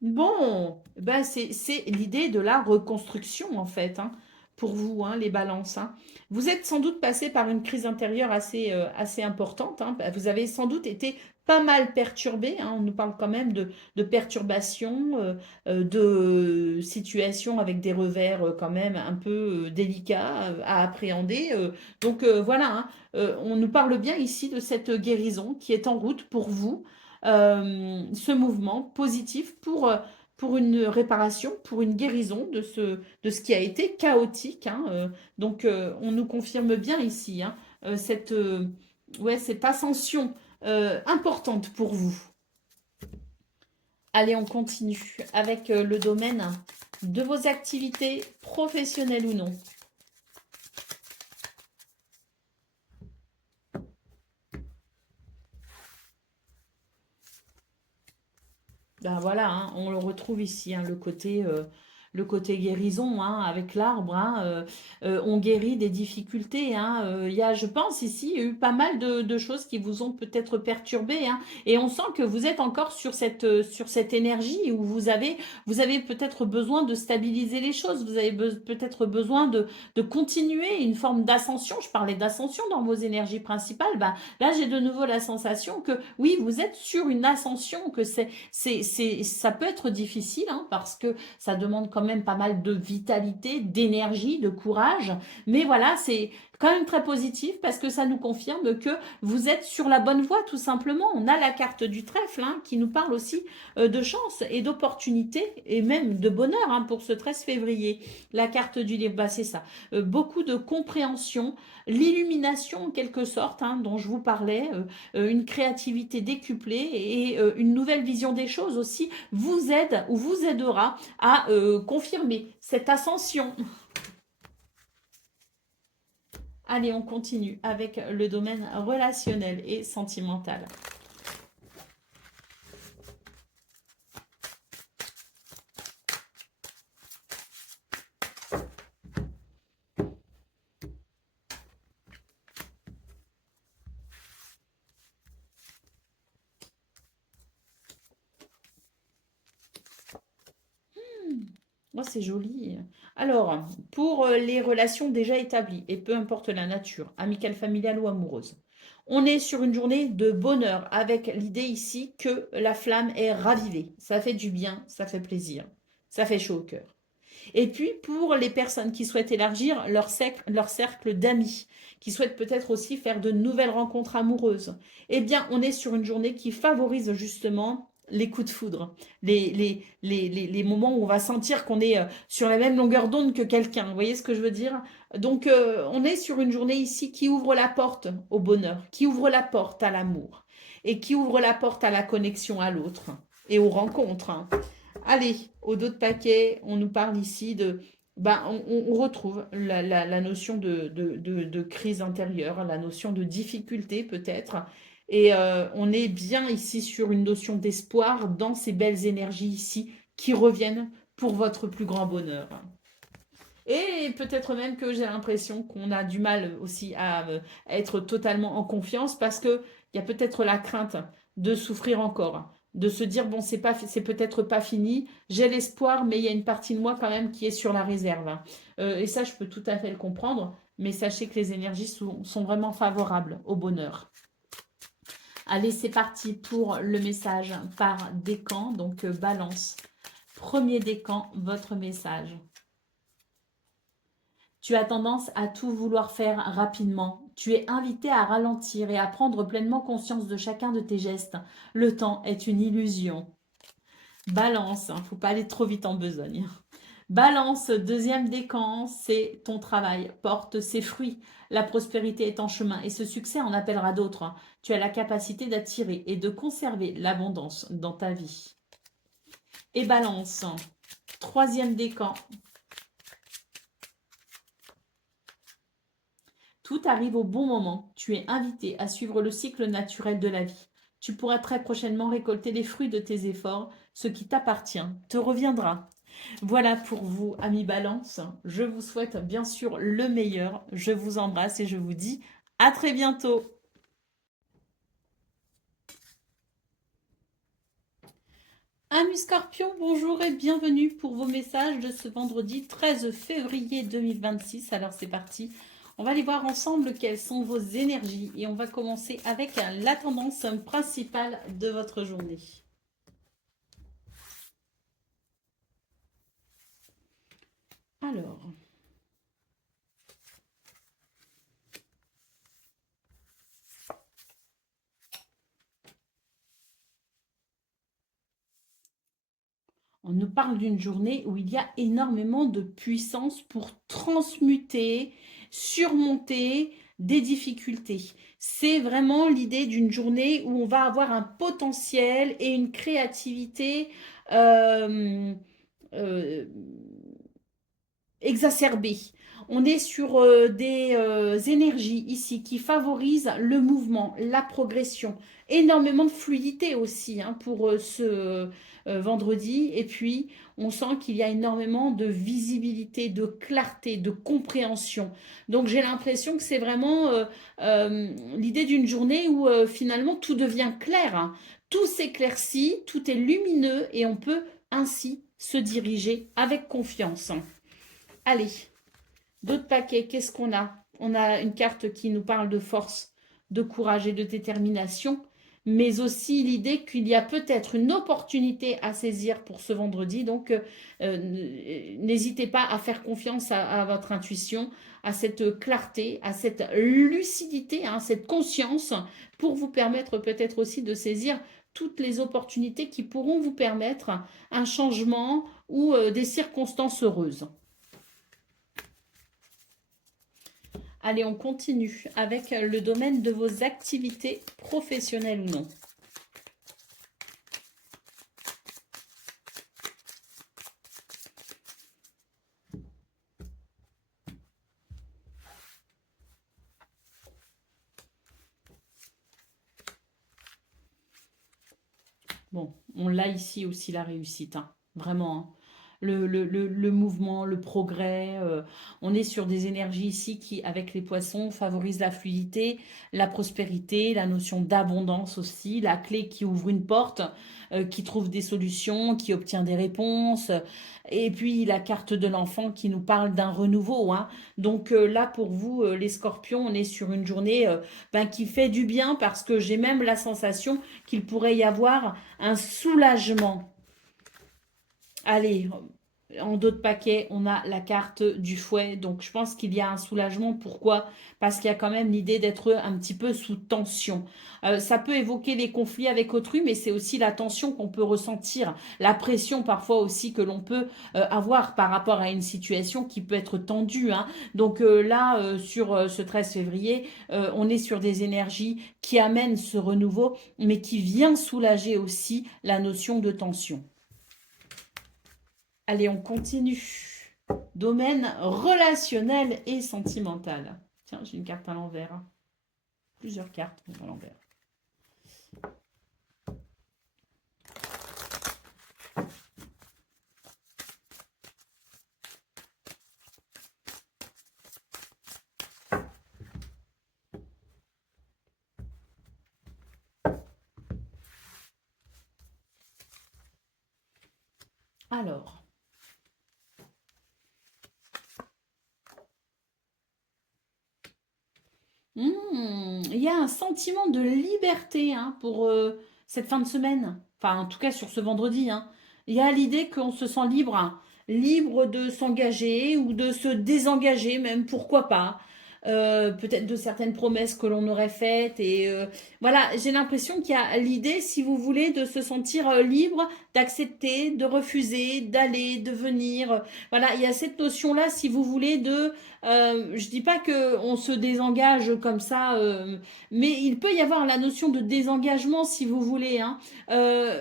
Bon, ben c'est l'idée de la reconstruction en fait, hein, pour vous, hein, les balances. Hein. Vous êtes sans doute passé par une crise intérieure assez importante. Hein. Vous avez sans doute été pas mal perturbé. Hein. On nous parle quand même de perturbations, de situations avec des revers quand même un peu délicats à appréhender. Donc voilà, hein. On nous parle bien ici de cette guérison qui est en route pour vous ce mouvement positif pour une réparation, pour une guérison de ce qui a été chaotique. Hein, donc, on nous confirme bien ici hein, ouais, cette ascension importante pour vous. Allez, on continue avec le domaine de vos activités professionnelles ou non. Ben voilà, hein, on le retrouve ici, hein, le côté guérison hein, avec l'arbre. Hein, on guérit des difficultés. Hein, il y a, je pense, ici, il y a eu pas mal de choses qui vous ont peut-être perturbé. Hein, et on sent que vous êtes encore sur cette énergie où vous avez peut-être besoin de stabiliser les choses. Vous avez peut-être besoin de continuer une forme d'ascension. Je parlais d'ascension dans vos énergies principales. Ben, là, j'ai de nouveau la sensation que oui, vous êtes sur une ascension, que ça peut être difficile hein, parce que ça demande quand même pas mal de vitalité, d'énergie, de courage. Mais voilà, c'est quand même très positif parce que ça nous confirme que vous êtes sur la bonne voie tout simplement. On a la carte du trèfle hein, qui nous parle aussi de chance et d'opportunité et même de bonheur hein, pour ce 13 février. La carte du livre, bah, c'est ça. Beaucoup de compréhension, l'illumination en quelque sorte hein, dont je vous parlais, une créativité décuplée et une nouvelle vision des choses aussi vous aide ou vous aidera à confirmer cette ascension. Allez, on continue avec le domaine relationnel et sentimental. Oh, c'est joli. Alors, pour les relations déjà établies, et peu importe la nature, amicale, familiale ou amoureuse, on est sur une journée de bonheur avec l'idée ici que la flamme est ravivée. Ça fait du bien, ça fait plaisir, ça fait chaud au cœur. Et puis, pour les personnes qui souhaitent élargir leur cercle d'amis, qui souhaitent peut-être aussi faire de nouvelles rencontres amoureuses, eh bien, on est sur une journée qui favorise justement les coups de foudre, les moments où on va sentir qu'on est sur la même longueur d'onde que quelqu'un. Vous voyez ce que je veux dire? Donc, on est sur une journée ici qui ouvre la porte au bonheur, qui ouvre la porte à l'amour et qui ouvre la porte à la connexion à l'autre et aux rencontres, hein. Allez, au dos de paquet, on nous parle ici de... Ben, on retrouve la notion de crise intérieure, la notion de difficulté peut-être. Et on est bien ici sur une notion d'espoir dans ces belles énergies ici qui reviennent pour votre plus grand bonheur. Et peut-être même que j'ai l'impression qu'on a du mal aussi à être totalement en confiance parce qu'il y a peut-être la crainte de souffrir encore, de se dire, bon, c'est peut-être pas fini, j'ai l'espoir, mais il y a une partie de moi quand même qui est sur la réserve. Et ça, je peux tout à fait le comprendre, mais sachez que les énergies sont vraiment favorables au bonheur. Allez, c'est parti pour le message par décan, donc balance. Premier décan, votre message. Tu as tendance à tout vouloir faire rapidement. Tu es invité à ralentir et à prendre pleinement conscience de chacun de tes gestes. Le temps est une illusion. Balance, il ne faut pas aller trop vite en besogne. Balance, deuxième décan, c'est ton travail. Porte ses fruits. La prospérité est en chemin et ce succès en appellera d'autres. Tu as la capacité d'attirer et de conserver l'abondance dans ta vie. Et balance, troisième décan. Tout arrive au bon moment. Tu es invité à suivre le cycle naturel de la vie. Tu pourras très prochainement récolter les fruits de tes efforts. Ce qui t'appartient te reviendra. Voilà pour vous, amis Balance. Je vous souhaite bien sûr le meilleur. Je vous embrasse et je vous dis à très bientôt. Amis Scorpion, bonjour et bienvenue pour vos messages de ce vendredi 13 février 2026. Alors c'est parti. On va aller voir ensemble quelles sont vos énergies et on va commencer avec la tendance principale de votre journée. Alors, on nous parle d'une journée où il y a énormément de puissance pour transmuter, surmonter des difficultés. C'est vraiment l'idée d'une journée où on va avoir un potentiel et une créativité exacerbée. On est sur des énergies ici qui favorisent le mouvement, la progression, énormément de fluidité aussi hein, pour ce vendredi. Et puis, on sent qu'il y a énormément de visibilité, de clarté, de compréhension. Donc, j'ai l'impression que c'est vraiment l'idée d'une journée où finalement tout devient clair, hein. Tout s'éclaircit, tout est lumineux et on peut ainsi se diriger avec confiance. Allez, d'autres paquets, qu'est-ce qu'on a? On a une carte qui nous parle de force, de courage et de détermination, mais aussi l'idée qu'il y a peut-être une opportunité à saisir pour ce vendredi. Donc, n'hésitez pas à faire confiance à votre intuition, à cette clarté, à cette lucidité, hein, cette conscience, pour vous permettre peut-être aussi de saisir toutes les opportunités qui pourront vous permettre un changement ou des circonstances heureuses. Allez, on continue avec le domaine de vos activités professionnelles ou non. Bon, on l'a ici aussi la réussite, hein, vraiment, hein. Le mouvement, le progrès. On est sur des énergies ici qui, avec les poissons, favorisent la fluidité, la prospérité, la notion d'abondance aussi, la clé qui ouvre une porte, qui trouve des solutions, qui obtient des réponses. Et puis la carte de l'enfant qui nous parle d'un renouveau, hein. Donc là, pour vous, les scorpions, on est sur une journée qui fait du bien parce que j'ai même la sensation qu'il pourrait y avoir un soulagement. Allez, En dos de paquet, on a la carte du fouet. Donc, je pense qu'il y a un soulagement. Pourquoi? Parce qu'il y a quand même l'idée d'être un petit peu sous tension. Ça peut évoquer les conflits avec autrui, mais c'est aussi la tension qu'on peut ressentir, la pression parfois aussi que l'on peut avoir par rapport à une situation qui peut être tendue, hein. Donc là, sur ce 13 février, on est sur des énergies qui amènent ce renouveau, mais qui vient soulager aussi la notion de tension. Allez, on continue. Domaine relationnel et sentimental. Tiens, j'ai une carte à l'envers, hein. Plusieurs cartes à l'envers. Alors, il y a un sentiment de liberté, hein, pour cette fin de semaine. Enfin, en tout cas, sur ce vendredi, hein. Il y a l'idée qu'on se sent libre, hein, libre de s'engager ou de se désengager même, pourquoi pas. Peut-être de certaines promesses que l'on aurait faites. Et voilà, j'ai l'impression qu'il y a l'idée, si vous voulez, de se sentir libre, d'accepter, de refuser, d'aller, de venir. Voilà, il y a cette notion-là, si vous voulez, de je dis pas que on se désengage comme ça, mais il peut y avoir la notion de désengagement, si vous voulez, hein,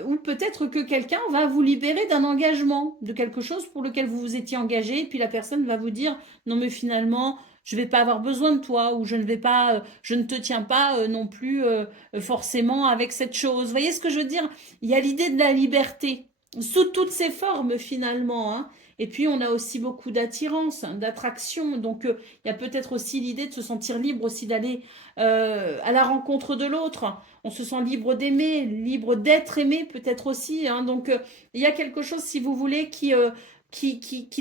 ou peut-être que quelqu'un va vous libérer d'un engagement, de quelque chose pour lequel vous vous étiez engagé, et puis la personne va vous dire non mais finalement je vais pas avoir besoin de toi, ou je ne vais pas, je ne te tiens pas non plus forcément avec cette chose. Vous voyez ce que je veux dire? Il y a l'idée de la liberté sous toutes ses formes finalement, hein. Et puis, on a aussi beaucoup d'attirance, hein, d'attraction. Donc, il y a peut-être aussi l'idée de se sentir libre aussi d'aller à la rencontre de l'autre. On se sent libre d'aimer, libre d'être aimé peut-être aussi, hein. Donc, il y a quelque chose, si vous voulez, qui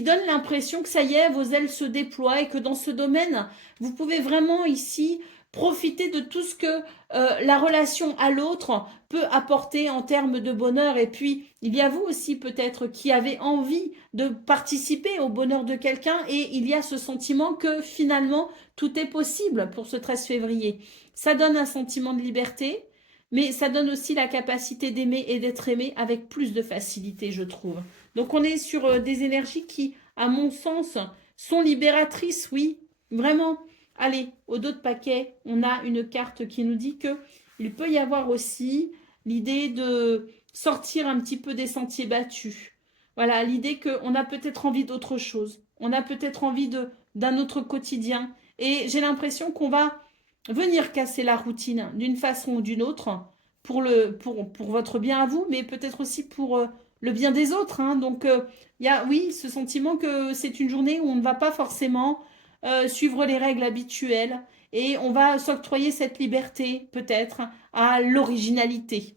donne l'impression que ça y est, vos ailes se déploient et que dans ce domaine, vous pouvez vraiment ici profiter de tout ce que la relation à l'autre peut apporter en termes de bonheur. Et puis, il y a vous aussi peut-être qui avez envie de participer au bonheur de quelqu'un et il y a ce sentiment que finalement, tout est possible pour ce 13 février. Ça donne un sentiment de liberté, mais ça donne aussi la capacité d'aimer et d'être aimé avec plus de facilité, je trouve. Donc, on est sur des énergies qui, à mon sens, sont libératrices, oui, vraiment. Allez, au dos de paquet, on a une carte qui nous dit que il peut y avoir aussi l'idée de sortir un petit peu des sentiers battus. Voilà, l'idée qu'on a peut-être envie d'autre chose. On a peut-être envie d'un autre quotidien. Et j'ai l'impression qu'on va venir casser la routine d'une façon ou d'une autre pour votre bien à vous, mais peut-être aussi pour le bien des autres, hein. Donc, il y a, oui, ce sentiment que c'est une journée où on ne va pas forcément suivre les règles habituelles et on va s'octroyer cette liberté, peut-être, à l'originalité.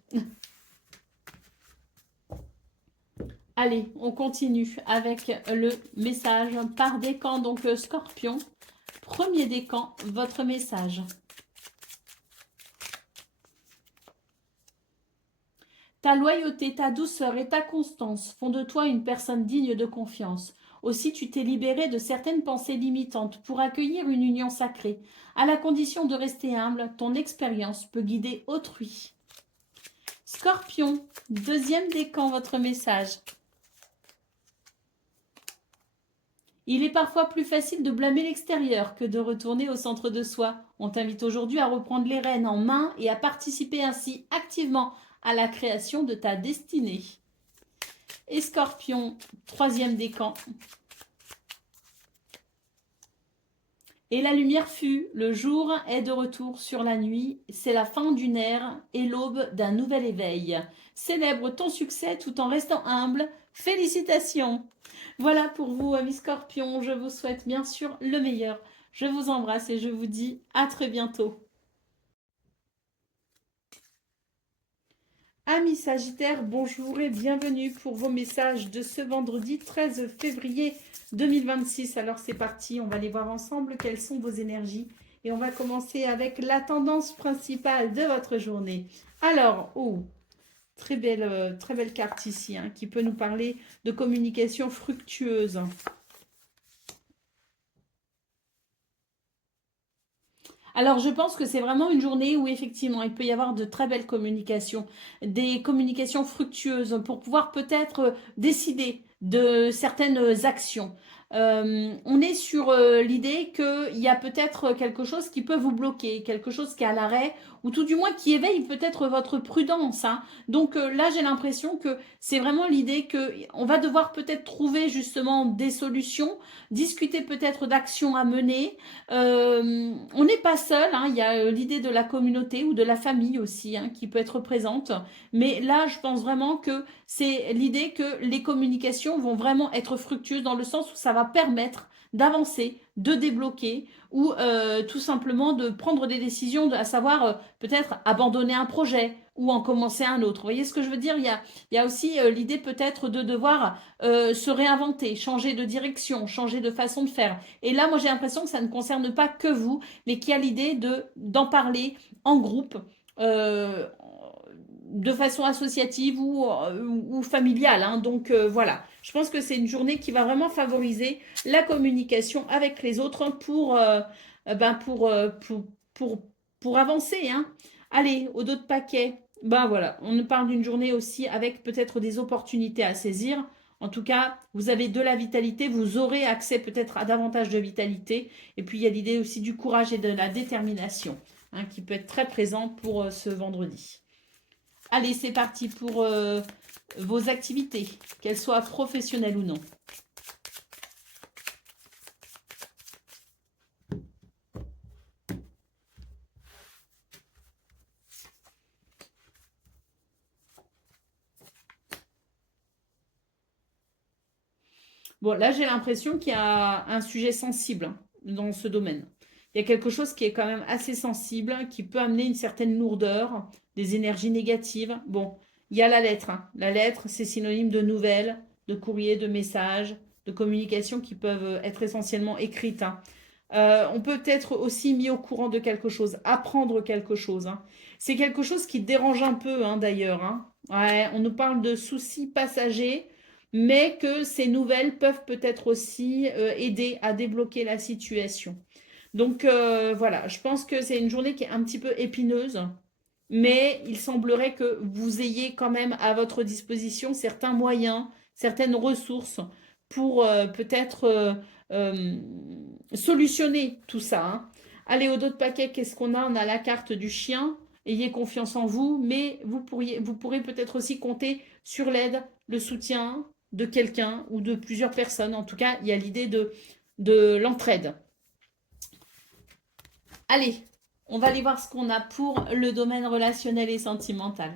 Allez, on continue avec le message par décan. Donc, Scorpion, premier décan, votre message. Ta loyauté, ta douceur et ta constance font de toi une personne digne de confiance. Aussi tu t'es libéré de certaines pensées limitantes pour accueillir une union sacrée. À la condition de rester humble, ton expérience peut guider autrui. Scorpion, deuxième décan, votre message. Il est parfois plus facile de blâmer l'extérieur que de retourner au centre de soi. On t'invite aujourd'hui à reprendre les rênes en main et à participer ainsi activement à la création de ta destinée. Et Scorpion, troisième décan. Et la lumière fut, le jour est de retour sur la nuit, c'est la fin d'une ère et l'aube d'un nouvel éveil. Célèbre ton succès tout en restant humble. Félicitations! Voilà pour vous, amis Scorpions. Je vous souhaite bien sûr le meilleur. Je vous embrasse et je vous dis à très bientôt. Amis Sagittaires, bonjour et bienvenue pour vos messages de ce vendredi 13 février 2026. Alors c'est parti, on va aller voir ensemble quelles sont vos énergies. Et on va commencer avec la tendance principale de votre journée. Alors, Très belle carte ici, hein, qui peut nous parler de communication fructueuse. Alors, je pense que c'est vraiment une journée où effectivement, il peut y avoir de très belles communications, des communications fructueuses pour pouvoir peut-être décider de certaines actions. On est sur l'idée qu'il y a peut-être quelque chose qui peut vous bloquer, quelque chose qui est à l'arrêt, ou tout du moins qui éveille peut-être votre prudence, hein. Donc là, j'ai l'impression que c'est vraiment l'idée que on va devoir peut-être trouver justement des solutions, discuter peut-être d'actions à mener, on n'est pas seul, hein, il y a l'idée de la communauté ou de la famille aussi, hein, qui peut être présente. Mais là, je pense vraiment que c'est l'idée que les communications vont vraiment être fructueuses dans le sens où ça va permettre d'avancer, de débloquer ou tout simplement de prendre des décisions, à savoir peut-être abandonner un projet ou en commencer un autre. Vous voyez ce que je veux dire? Il y a aussi l'idée peut-être de devoir se réinventer, changer de direction, changer de façon de faire. Et là, moi, j'ai l'impression que ça ne concerne pas que vous, mais qu'il y a l'idée d'en parler en groupe, euh, de façon associative ou familiale, hein. Donc voilà, je pense que c'est une journée qui va vraiment favoriser la communication avec les autres ben pour, pour avancer, hein. Allez, au dos de paquet, ben voilà, on nous parle d'une journée aussi avec peut-être des opportunités à saisir. En tout cas, vous avez de la vitalité, vous aurez accès peut-être à davantage de vitalité. Et puis, il y a l'idée aussi du courage et de la détermination, hein, qui peut être très présent pour ce vendredi. Allez, c'est parti pour vos activités, qu'elles soient professionnelles ou non. Bon, là, j'ai l'impression qu'il y a un sujet sensible, hein, dans ce domaine. Il y a quelque chose qui est quand même assez sensible, qui peut amener une certaine lourdeur, des énergies négatives. Bon, il y a la lettre, hein. La lettre, c'est synonyme de nouvelles, de courrier, de messages, de communications qui peuvent être essentiellement écrites, hein. On peut être aussi mis au courant de quelque chose, apprendre quelque chose, hein. C'est quelque chose qui dérange un peu, hein, d'ailleurs, hein. Ouais, on nous parle de soucis passagers, mais que ces nouvelles peuvent peut-être aussi aider à débloquer la situation. Donc voilà, je pense que c'est une journée qui est un petit peu épineuse, mais il semblerait que vous ayez quand même à votre disposition certains moyens, certaines ressources pour peut-être solutionner tout ça, hein. Allez, au dos de paquet, qu'est-ce qu'on a? On a la carte du chien. Ayez confiance en vous, mais vous pourrez peut-être aussi compter sur l'aide, le soutien de quelqu'un ou de plusieurs personnes. En tout cas, il y a l'idée de l'entraide. Allez, on va aller voir ce qu'on a pour le domaine relationnel et sentimental.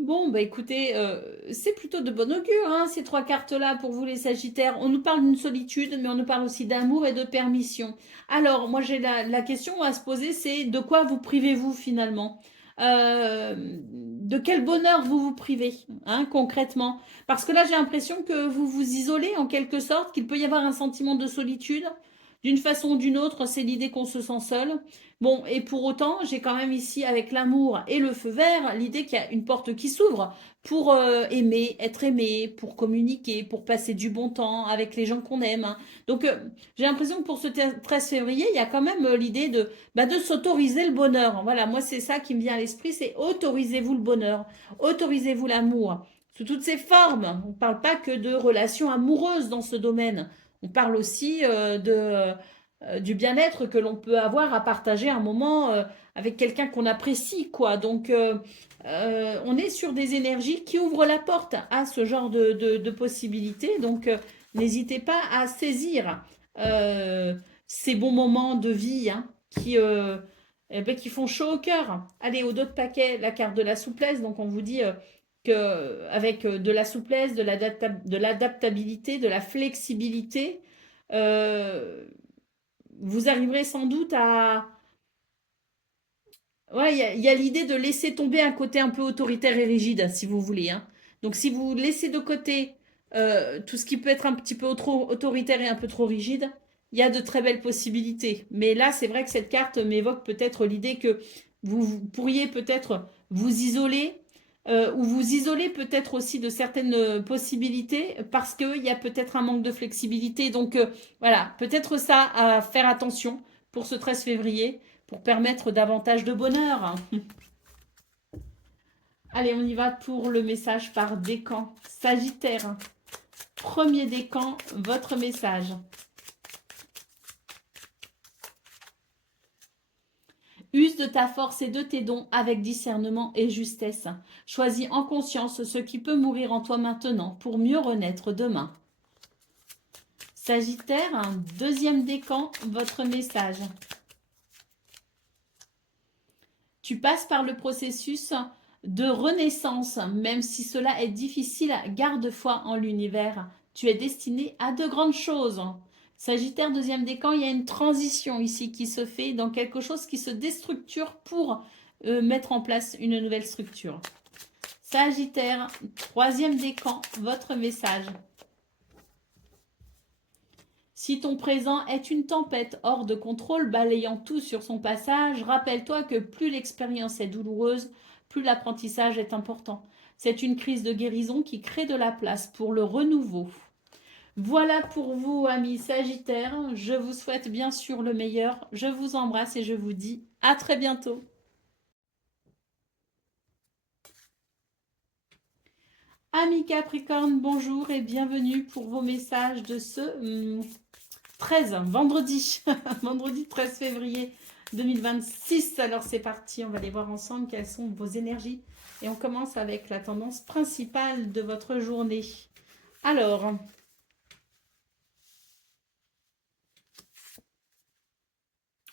Bon, bah écoutez, c'est plutôt de bon augure, hein, ces trois cartes-là pour vous les Sagittaires. On nous parle d'une solitude, mais on nous parle aussi d'amour et de permission. Alors, moi j'ai la question à se poser, c'est de quoi vous privez-vous finalement? De quel bonheur vous vous privez, hein, concrètement? Parce que là, j'ai l'impression que vous vous isolez en quelque sorte, qu'il peut y avoir un sentiment de solitude. D'une façon ou d'une autre, c'est l'idée qu'on se sent seul. Bon, et pour autant, j'ai quand même ici, avec l'amour et le feu vert, l'idée qu'il y a une porte qui s'ouvre pour aimer, être aimé, pour communiquer, pour passer du bon temps avec les gens qu'on aime, hein. Donc, j'ai l'impression que pour ce 13 février, il y a quand même l'idée de s'autoriser le bonheur. Voilà, moi, c'est ça qui me vient à l'esprit, c'est autorisez-vous le bonheur, autorisez-vous l'amour. Sous toutes ses formes, on ne parle pas que de relations amoureuses dans ce domaine. On parle aussi du bien-être que l'on peut avoir à partager un moment avec quelqu'un qu'on apprécie, quoi. Donc, on est sur des énergies qui ouvrent la porte à ce genre de possibilités. Donc, n'hésitez pas à saisir euh, ces bons moments de vie, hein, qui font chaud au cœur. Allez, au dos de paquet, la carte de la souplesse. Donc, on vous dit avec de la souplesse, de l'adaptabilité, de la flexibilité, euh, vous arriverez sans doute à... Ouais, il y a l'idée de laisser tomber un côté un peu autoritaire et rigide, si vous voulez, hein. Donc si vous laissez de côté tout ce qui peut être un petit peu trop autoritaire et un peu trop rigide, il y a de très belles possibilités. Mais là, c'est vrai que cette carte m'évoque peut-être l'idée que vous pourriez peut-être vous isoler ou vous isoler peut-être aussi de certaines possibilités parce qu'il y a peut-être un manque de flexibilité. Donc voilà, peut-être ça à faire attention pour ce 13 février pour permettre davantage de bonheur. Allez, on y va pour le message par décan. Sagittaire, premier décan, votre message. Use de ta force et de tes dons avec discernement et justesse. Choisis en conscience ce qui peut mourir en toi maintenant pour mieux renaître demain. Sagittaire, deuxième décan, votre message. Tu passes par le processus de renaissance, même si cela est difficile, garde foi en l'univers. Tu es destiné à de grandes choses. Sagittaire, deuxième décan, il y a une transition ici qui se fait dans quelque chose qui se déstructure pour mettre en place une nouvelle structure. Sagittaire, troisième décan, votre message. Si ton présent est une tempête hors de contrôle, balayant tout sur son passage, rappelle-toi que plus l'expérience est douloureuse, plus l'apprentissage est important. C'est une crise de guérison qui crée de la place pour le renouveau. Voilà pour vous, amis Sagittaires. Je vous souhaite bien sûr le meilleur. Je vous embrasse et je vous dis à très bientôt. Amis Capricorne, bonjour et bienvenue pour vos messages de ce 13, vendredi, vendredi 13 février 2026. Alors c'est parti, on va aller voir ensemble quelles sont vos énergies. Et on commence avec la tendance principale de votre journée. Alors,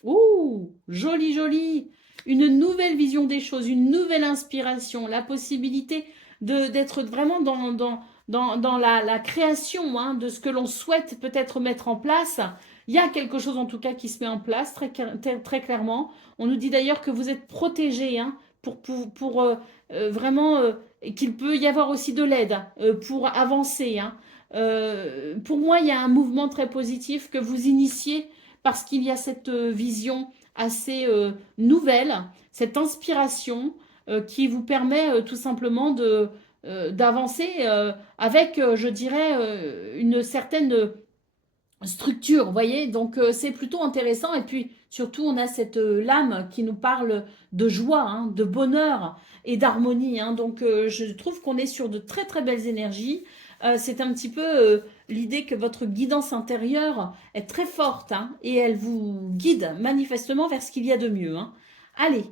ouh, joli, joli. Une nouvelle vision des choses, une nouvelle inspiration, la possibilité d'être vraiment dans la création hein, de ce que l'on souhaite peut-être mettre en place. Il y a quelque chose en tout cas qui se met en place très clairement. On nous dit d'ailleurs que vous êtes protégé hein, pour vraiment qu'il peut y avoir aussi de l'aide pour avancer. Hein. Pour moi, il y a un mouvement très positif que vous initiez parce qu'il y a cette vision assez nouvelle, cette inspiration qui vous permet tout simplement d'avancer avec, je dirais, une certaine structure, vous voyez. Donc c'est plutôt intéressant. Et puis surtout, on a cette lame qui nous parle de joie, hein, de bonheur et d'harmonie. Hein. Donc je trouve qu'on est sur de très très belles énergies. C'est un petit peu l'idée que votre guidance intérieure est très forte hein, et elle vous guide manifestement vers ce qu'il y a de mieux. Hein. Allez,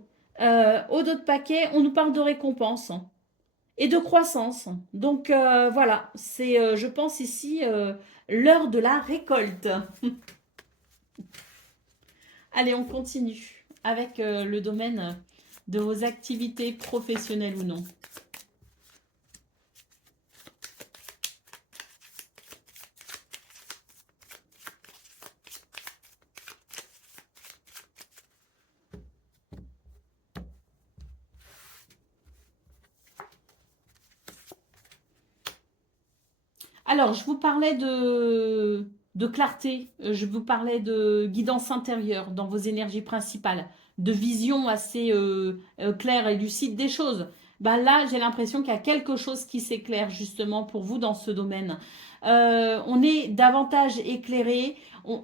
au dos de paquet, on nous parle de récompense et de croissance. Donc voilà, c'est, je pense ici, l'heure de la récolte. Allez, on continue avec le domaine de vos activités professionnelles ou non. Alors, je vous parlais de clarté, je vous parlais de guidance intérieure dans vos énergies principales, de vision assez claire et lucide des choses. Ben là, j'ai l'impression qu'il y a quelque chose qui s'éclaire justement pour vous dans ce domaine. On est davantage éclairé.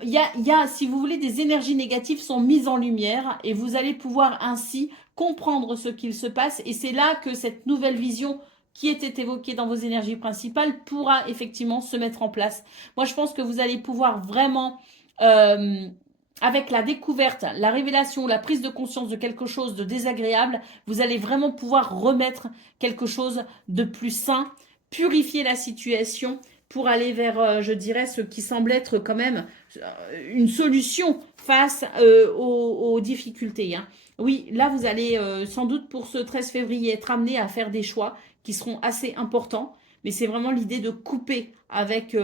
Il y a, si vous voulez, des énergies négatives sont mises en lumière et vous allez pouvoir ainsi comprendre ce qu'il se passe. Et c'est là que cette nouvelle vision qui était évoqué dans vos énergies principales pourra effectivement se mettre en place. Moi, je pense que vous allez pouvoir vraiment, avec la découverte, la révélation, la prise de conscience de quelque chose de désagréable, vous allez vraiment pouvoir remettre quelque chose de plus sain, purifier la situation pour aller vers, je dirais, ce qui semble être quand même une solution face aux difficultés. Hein. Oui, là, vous allez sans doute pour ce 13 février être amené à faire des choix qui seront assez importants. Mais c'est vraiment l'idée de couper avec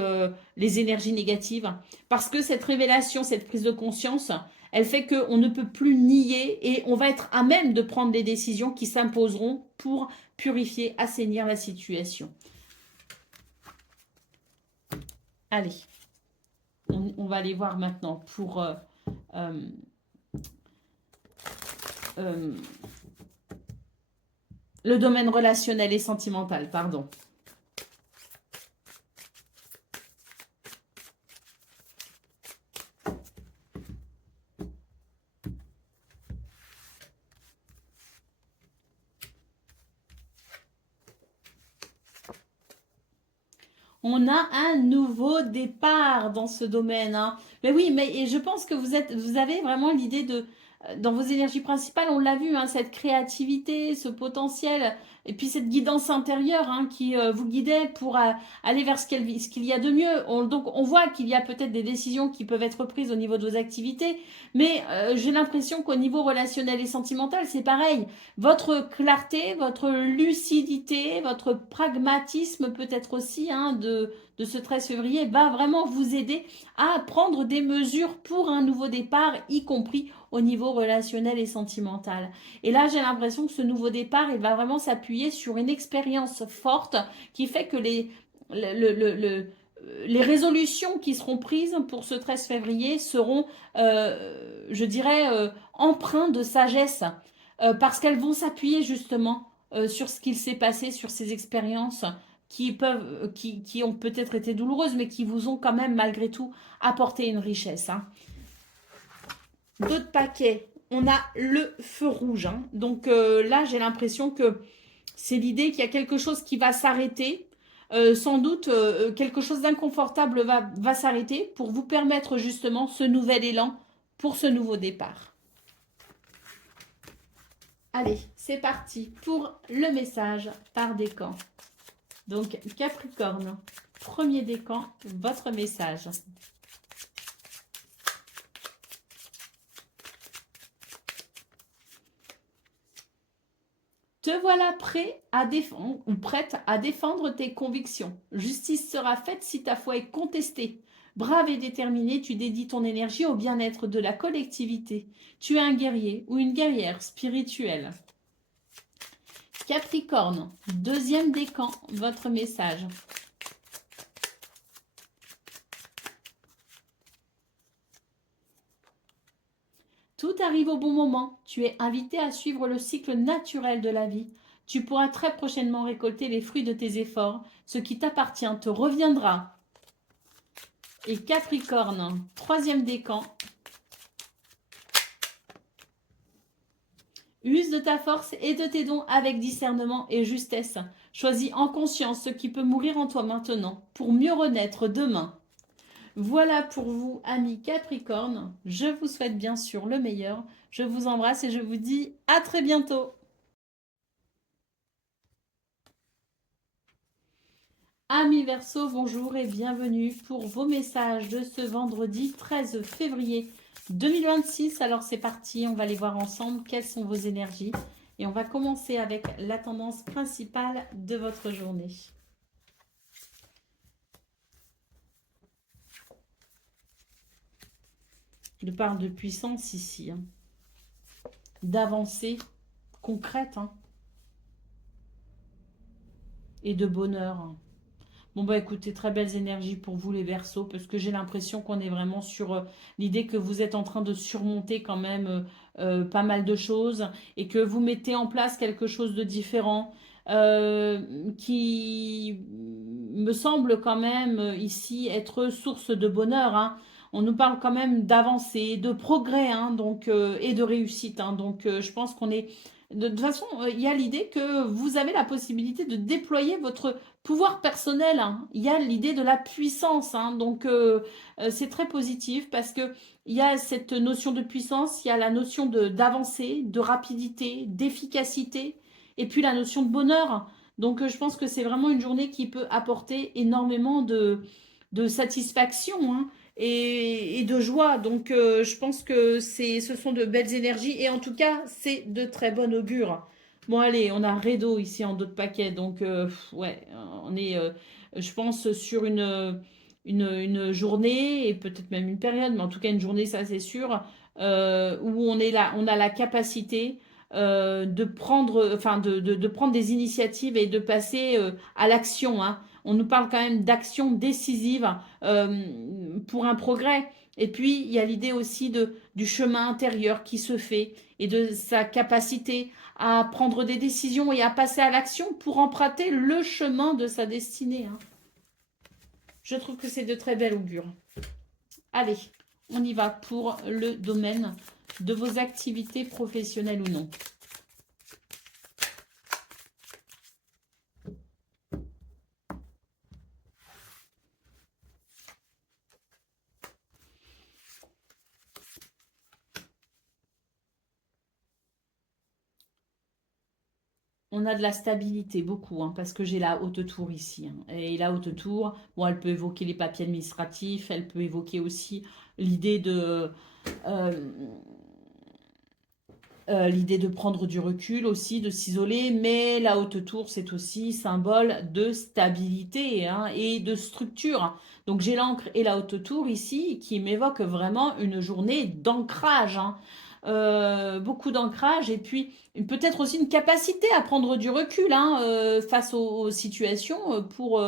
les énergies négatives. Parce que cette révélation, cette prise de conscience, elle fait qu'on ne peut plus nier et on va être à même de prendre des décisions qui s'imposeront pour purifier, assainir la situation. Allez, on va aller voir maintenant pour le domaine relationnel et sentimental, pardon. On a un nouveau départ dans ce domaine, hein. Mais oui, mais je pense que vous avez vraiment l'idée de, dans vos énergies principales, on l'a vu, hein, cette créativité, ce potentiel, et puis cette guidance intérieure, hein, qui vous guidait pour aller vers ce qu'il y a de mieux. Donc on voit qu'il y a peut-être des décisions qui peuvent être prises au niveau de vos activités, mais j'ai l'impression qu'au niveau relationnel et sentimental, c'est pareil. Votre clarté, votre lucidité, votre pragmatisme peut-être aussi, hein, de ce 13 février va vraiment vous aider à prendre des mesures pour un nouveau départ, y compris au niveau relationnel et sentimental. Et là, j'ai l'impression que ce nouveau départ, il va vraiment s'appuyer sur une expérience forte qui fait que les résolutions qui seront prises pour ce 13 février seront, je dirais, empreintes de sagesse parce qu'elles vont s'appuyer justement sur ce qu'il s'est passé, sur ces expériences qui ont peut-être été douloureuses, mais qui vous ont quand même malgré tout apporté une richesse, hein. D'autres paquets, on a le feu rouge, hein. Donc là, j'ai l'impression que c'est l'idée qu'il y a quelque chose qui va s'arrêter. Sans doute, quelque chose d'inconfortable va s'arrêter pour vous permettre justement ce nouvel élan pour ce nouveau départ. Allez, c'est parti pour le message par décan. Donc, Capricorne, premier décan, votre message. Te voilà prêt à défendre ou prête à défendre tes convictions. Justice sera faite si ta foi est contestée. Brave et déterminé, tu dédies ton énergie au bien-être de la collectivité. Tu es un guerrier ou une guerrière spirituelle. Capricorne, deuxième décan, votre message. Tout arrive au bon moment. Tu es invité à suivre le cycle naturel de la vie. Tu pourras très prochainement récolter les fruits de tes efforts. Ce qui t'appartient te reviendra. Et Capricorne, troisième décan. Use de ta force et de tes dons avec discernement et justesse. Choisis en conscience ce qui peut mourir en toi maintenant pour mieux renaître demain. Voilà pour vous, amis Capricorne. Je vous souhaite bien sûr le meilleur. Je vous embrasse et je vous dis à très bientôt. Amis Verseau, bonjour et bienvenue pour vos messages de ce vendredi 13 février 2026. Alors c'est parti, on va aller voir ensemble quelles sont vos énergies. Et on va commencer avec la tendance principale de votre journée. Je parle de puissance ici, hein. D'avancée concrète, hein. Et de bonheur, hein. Bon bah écoutez, très belles énergies pour vous les Verseaux, parce que j'ai l'impression qu'on est vraiment sur l'idée que vous êtes en train de surmonter quand même pas mal de choses et que vous mettez en place quelque chose de différent qui me semble quand même ici être source de bonheur, hein. On nous parle quand même d'avancée, de progrès, hein, donc, et de réussite, hein. Donc je pense qu'on est... De toute façon, il y a l'idée que vous avez la possibilité de déployer votre pouvoir personnel, hein. Il y a l'idée de la puissance, hein. Donc c'est très positif parce que il y a cette notion de puissance, il y a la notion d'avancée, de rapidité, d'efficacité, et puis la notion de bonheur. Donc je pense que c'est vraiment une journée qui peut apporter énormément de satisfaction, hein, et de joie. Donc je pense que ce sont de belles énergies et en tout cas c'est de très bon augure. Bon, allez, on a Redo ici en dos de paquet. Donc, ouais, on est, je pense, sur une journée et peut-être même une période, mais en tout cas une journée, ça c'est sûr, où on est là, on a la capacité de prendre, enfin, de prendre des initiatives et de passer à l'action, hein. On nous parle quand même d'action décisive pour un progrès. Et puis, il y a l'idée aussi du chemin intérieur qui se fait et de sa capacité à prendre des décisions et à passer à l'action pour emprunter le chemin de sa destinée, hein. Je trouve que c'est de très bel augure. Allez, on y va pour le domaine de vos activités professionnelles ou non. On a de la stabilité, beaucoup, hein, parce que j'ai la haute tour ici, hein. Et la haute tour, bon, elle peut évoquer les papiers administratifs, elle peut évoquer aussi l'idée euh, l'idée de prendre du recul aussi, de s'isoler, mais la haute tour, c'est aussi symbole de stabilité, hein, et de structure. Donc j'ai l'encre et la haute tour ici qui m'évoquent vraiment une journée d'ancrage, hein. Beaucoup d'ancrage et puis peut-être aussi une capacité à prendre du recul, hein, face aux situations pour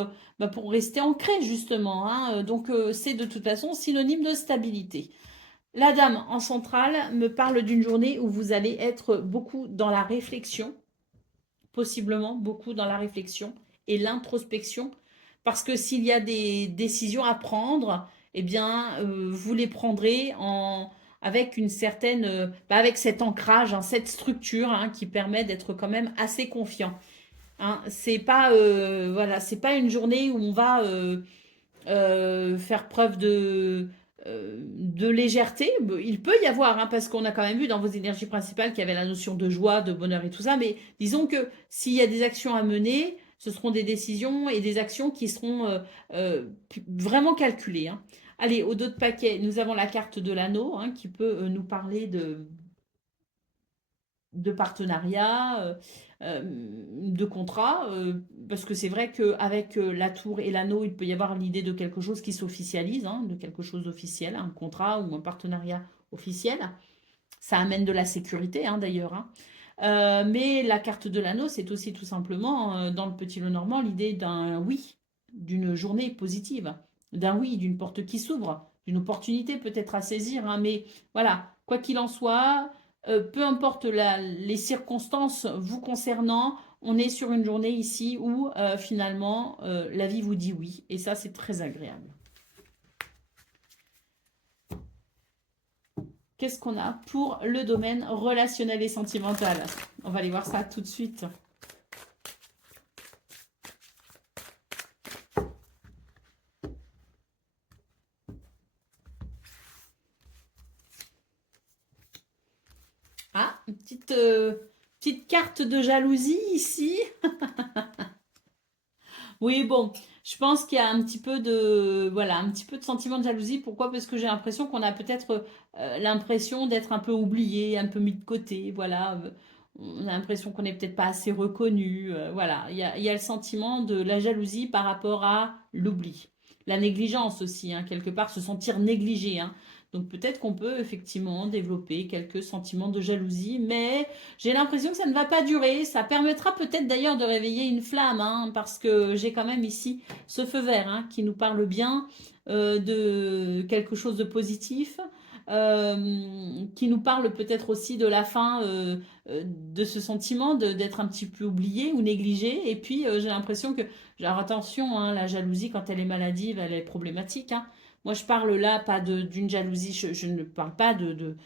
rester ancré justement, hein. Donc c'est de toute façon synonyme de stabilité. La dame en centrale me parle d'une journée où vous allez être beaucoup dans la réflexion, possiblement beaucoup dans la réflexion et l'introspection, parce que s'il y a des décisions à prendre, eh bien, vous les prendrez avec une certaine, avec cet ancrage, hein, cette structure, hein, qui permet d'être quand même assez confiant, hein. C'est pas, voilà, c'est pas une journée où on va faire preuve de légèreté. Il peut y avoir, hein, parce qu'on a quand même vu dans vos énergies principales qu'il y avait la notion de joie, de bonheur et tout ça, mais disons que s'il y a des actions à mener, ce seront des décisions et des actions qui seront vraiment calculées, hein. Allez, au dos de paquet, nous avons la carte de l'anneau, hein, qui peut nous parler de partenariat, de contrat, parce que c'est vrai qu'avec la tour et l'anneau, il peut y avoir l'idée de quelque chose qui s'officialise, hein, de quelque chose d'officiel, un contrat ou un partenariat officiel. Ça amène de la sécurité, hein, d'ailleurs, hein. Mais la carte de l'anneau, c'est aussi tout simplement, dans le petit lot normand, l'idée d'un oui, d'une journée positive, d'un oui, d'une porte qui s'ouvre, d'une opportunité peut-être à saisir, hein. Mais voilà, quoi qu'il en soit, peu importe les circonstances vous concernant, on est sur une journée ici où finalement la vie vous dit oui. Et ça, c'est très agréable. Qu'est-ce qu'on a pour le domaine relationnel et sentimental? On va aller voir ça tout de suite. Ah, une petite carte de jalousie ici. Oui, bon, je pense qu'il y a un petit peu de, voilà, un petit peu de sentiment de jalousie. Pourquoi? Parce que j'ai l'impression qu'on a peut-être l'impression d'être un peu oublié, un peu mis de côté. Voilà, on a l'impression qu'on n'est peut-être pas assez reconnu. Voilà, il y a le sentiment de la jalousie par rapport à l'oubli. La négligence aussi, hein, quelque part, se sentir négligé, hein. Donc peut-être qu'on peut effectivement développer quelques sentiments de jalousie, mais j'ai l'impression que ça ne va pas durer. Ça permettra peut-être d'ailleurs de réveiller une flamme, hein, parce que j'ai quand même ici ce feu vert, hein, qui nous parle bien de quelque chose de positif, qui nous parle peut-être aussi de la fin de ce sentiment d'être un petit peu oublié ou négligé. Et puis j'ai l'impression que, alors attention, hein, la jalousie quand elle est maladive, elle est problématique, hein. Moi je parle là pas d'une jalousie, je ne parle pas de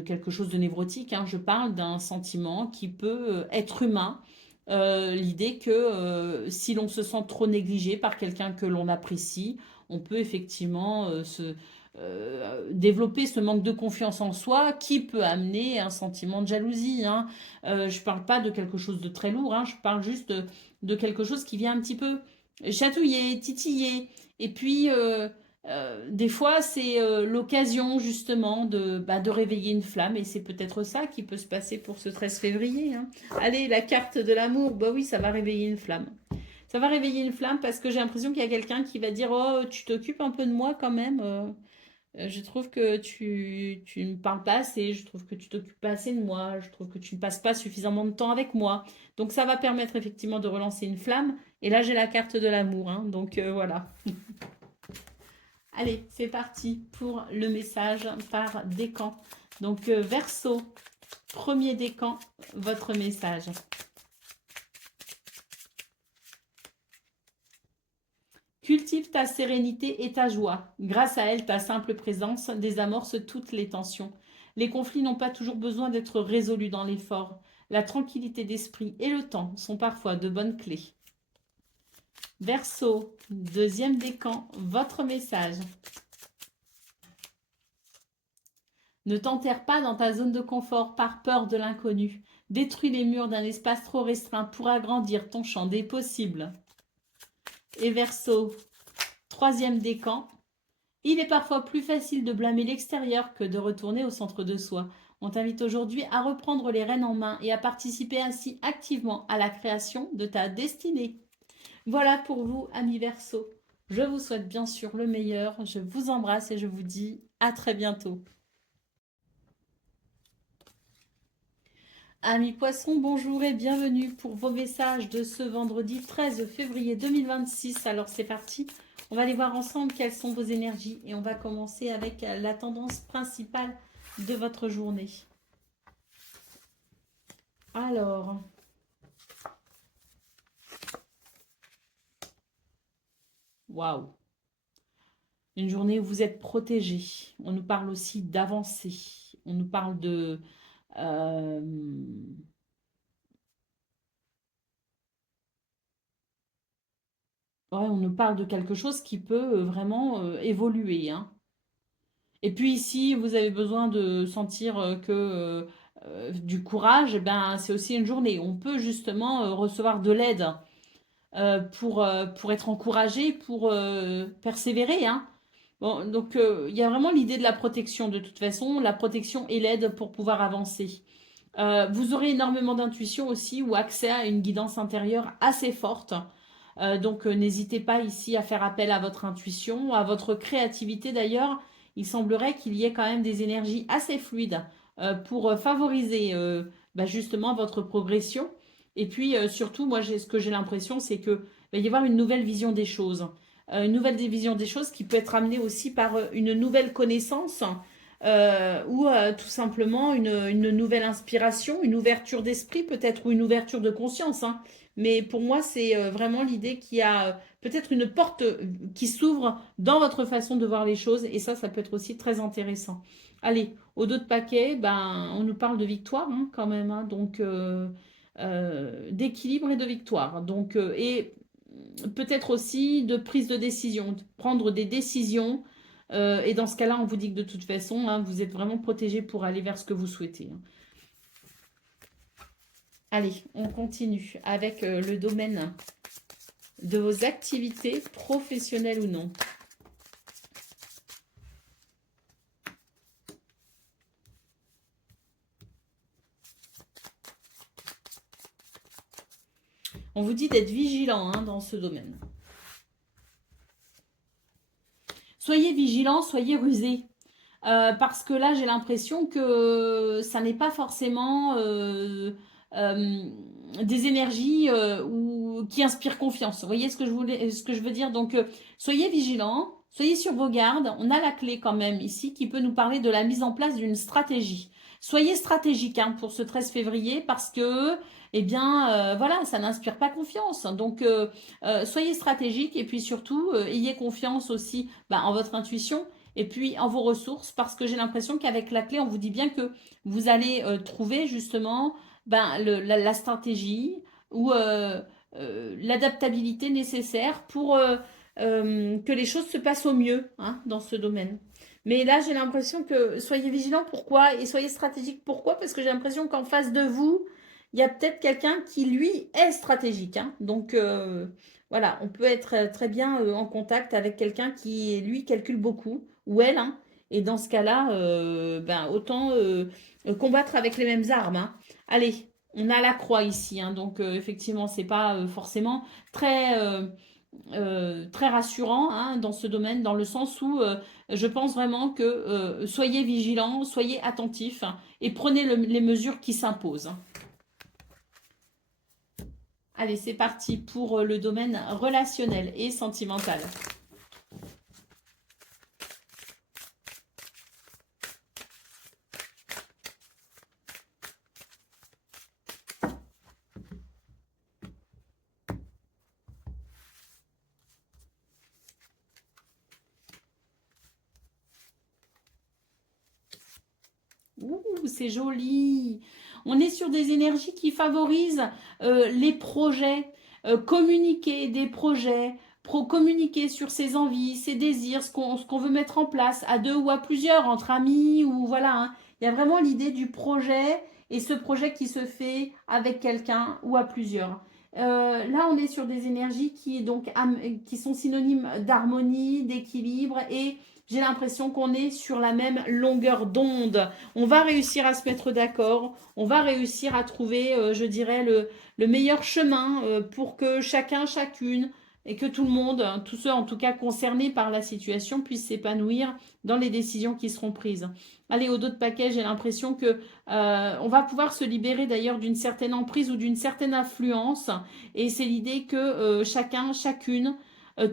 quelque chose de névrotique, hein. Je parle d'un sentiment qui peut être humain. L'idée que si l'on se sent trop négligé par quelqu'un que l'on apprécie, on peut effectivement développer ce manque de confiance en soi qui peut amener un sentiment de jalousie, hein. Je ne parle pas de quelque chose de très lourd, hein. Je parle juste de quelque chose qui vient un petit peu chatouiller, titiller. Et puis, des fois, c'est l'occasion justement de réveiller une flamme et c'est peut-être ça qui peut se passer pour ce 13 février, hein. Allez, la carte de l'amour, bah oui, ça va réveiller une flamme. Ça va réveiller une flamme parce que j'ai l'impression qu'il y a quelqu'un qui va dire: «Oh, tu t'occupes un peu de moi quand même. Je trouve que tu ne me parles pas assez, je trouve que tu t'occupes pas assez de moi, je trouve que tu ne passes pas suffisamment de temps avec moi.» Donc ça va permettre effectivement de relancer une flamme. Et là, j'ai la carte de l'amour, hein, donc voilà. Allez, c'est parti pour le message par décan. Donc, Verseau, premier décan, votre message. Cultive ta sérénité et ta joie. Grâce à elle, ta simple présence désamorce toutes les tensions. Les conflits n'ont pas toujours besoin d'être résolus dans l'effort. La tranquillité d'esprit et le temps sont parfois de bonnes clés. Verseau, deuxième décan, votre message. Ne t'enterre pas dans ta zone de confort par peur de l'inconnu. Détruis les murs d'un espace trop restreint pour agrandir ton champ des possibles. Et Verseau, troisième décan. Il est parfois plus facile de blâmer l'extérieur que de retourner au centre de soi. On t'invite aujourd'hui à reprendre les rênes en main et à participer ainsi activement à la création de ta destinée. Voilà pour vous, amis Verseau. Je vous souhaite bien sûr le meilleur. Je vous embrasse et je vous dis à très bientôt. Amis poissons, bonjour et bienvenue pour vos messages de ce vendredi 13 février 2026. Alors c'est parti, on va aller voir ensemble quelles sont vos énergies et on va commencer avec la tendance principale de votre journée. Alors, waouh, une journée où vous êtes protégé. On nous parle aussi d'avancer. On nous parle de... euh, ouais, on nous parle de quelque chose qui peut vraiment évoluer, hein. Et puis si vous avez besoin de sentir du courage, eh ben, c'est aussi une journée. On peut justement recevoir de l'aide pour être encouragé, pour persévérer, hein. Bon, donc il y a vraiment l'idée de la protection de toute façon, la protection et l'aide pour pouvoir avancer. Vous aurez énormément d'intuition aussi ou accès à une guidance intérieure assez forte. Donc n'hésitez pas ici à faire appel à votre intuition, à votre créativité d'ailleurs. Il semblerait qu'il y ait quand même des énergies assez fluides pour favoriser justement votre progression. Et puis surtout, moi ce que j'ai l'impression, c'est que va y avoir une nouvelle vision des choses. Une nouvelle vision des choses qui peut être amenée aussi par une nouvelle connaissance ou tout simplement une nouvelle inspiration, une ouverture d'esprit peut-être ou une ouverture de conscience, hein. Mais pour moi, c'est vraiment l'idée qu'il y a peut-être une porte qui s'ouvre dans votre façon de voir les choses et ça peut être aussi très intéressant. Allez, au dos de paquet, ben, on nous parle de victoire, hein, quand même, hein. Donc d'équilibre et de victoire. Donc, et peut-être aussi de prise de décision, de prendre des décisions. Et dans ce cas-là, on vous dit que de toute façon, hein, vous êtes vraiment protégé pour aller vers ce que vous souhaitez, hein. Allez, on continue avec le domaine de vos activités professionnelles ou non. On vous dit d'être vigilant, hein, dans ce domaine. Soyez vigilant, soyez rusé. Parce que là, j'ai l'impression que ça n'est pas forcément des énergies qui inspirent confiance. Vous voyez ce que je veux dire? Donc, soyez vigilants, soyez sur vos gardes. On a la clé quand même ici qui peut nous parler de la mise en place d'une stratégie. Soyez stratégique, hein, pour ce 13 février parce que, eh bien, voilà, ça n'inspire pas confiance. Donc, soyez stratégique et puis surtout, ayez confiance aussi en votre intuition et puis en vos ressources, parce que j'ai l'impression qu'avec la clé, on vous dit bien que vous allez trouver justement la stratégie ou l'adaptabilité nécessaire pour que les choses se passent au mieux, hein, dans ce domaine. Mais là, j'ai l'impression que soyez vigilants, pourquoi? Et soyez stratégique, pourquoi? Parce que j'ai l'impression qu'en face de vous, il y a peut-être quelqu'un qui, lui, est stratégique, hein. Donc, Voilà, on peut être très bien en contact avec quelqu'un qui, lui, calcule beaucoup, ou elle, hein. Et dans ce cas-là, ben, autant combattre avec les mêmes armes, hein. Allez, on a la croix ici, hein, donc effectivement, c'est pas forcément très, très rassurant, hein, dans ce domaine, dans le sens où je pense vraiment que soyez vigilants, soyez attentifs, hein, et prenez les mesures qui s'imposent, hein. Allez, c'est parti pour le domaine relationnel et sentimental. Ouh, c'est joli. On est sur des énergies qui favorisent les projets, communiquer des projets, communiquer sur ses envies, ses désirs, ce qu'on veut mettre en place à deux ou à plusieurs, entre amis ou voilà, hein. Il y a vraiment l'idée du projet et ce projet qui se fait avec quelqu'un ou à plusieurs. Là, on est sur des énergies qui sont synonymes d'harmonie, d'équilibre et j'ai l'impression qu'on est sur la même longueur d'onde. On va réussir à se mettre d'accord, on va réussir à trouver, je dirais, le meilleur chemin pour que chacun, chacune, et que tout le monde, hein, tous ceux en tout cas concernés par la situation, puissent s'épanouir dans les décisions qui seront prises. Allez, au dos de paquet, j'ai l'impression que on va pouvoir se libérer d'ailleurs d'une certaine emprise ou d'une certaine influence. Et c'est l'idée que chacun, chacune,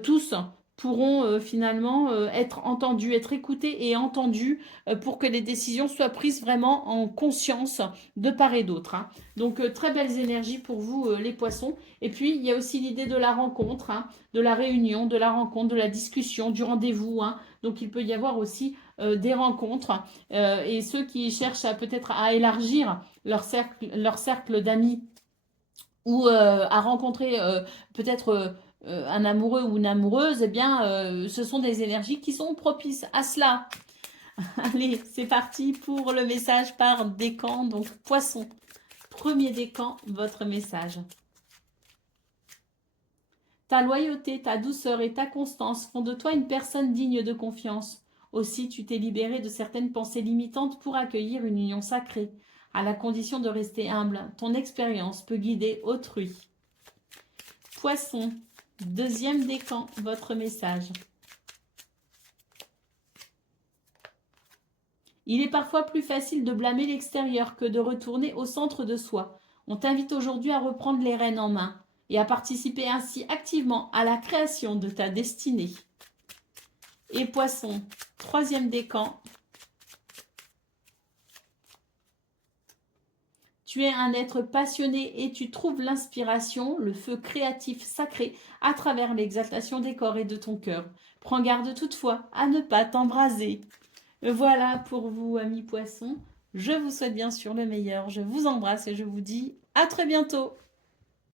tous pourront finalement être entendus, être écoutés et entendus pour que les décisions soient prises vraiment en conscience de part et d'autre, hein. Donc, très belles énergies pour vous, les poissons. Et puis, il y a aussi l'idée de la rencontre, hein, de la réunion, de la rencontre, de la discussion, du rendez-vous, hein. Donc, il peut y avoir aussi des rencontres. Et ceux qui cherchent peut-être à élargir leur cercle d'amis ou à rencontrer peut-être un amoureux ou une amoureuse, eh bien, ce sont des énergies qui sont propices à cela. Allez, c'est parti pour le message par décan, donc poisson. Premier décan, votre message. Ta loyauté, ta douceur et ta constance font de toi une personne digne de confiance. Aussi, tu t'es libéré de certaines pensées limitantes pour accueillir une union sacrée. À la condition de rester humble, ton expérience peut guider autrui. Poisson, deuxième décan, votre message. Il est parfois plus facile de blâmer l'extérieur que de retourner au centre de soi. On t'invite aujourd'hui à reprendre les rênes en main et à participer ainsi activement à la création de ta destinée. Et Poisson, troisième décan. Tu es un être passionné et tu trouves l'inspiration, le feu créatif sacré à travers l'exaltation des corps et de ton cœur. Prends garde toutefois à ne pas t'embraser. Voilà pour vous, amis poissons. Je vous souhaite bien sûr le meilleur. Je vous embrasse et je vous dis à très bientôt.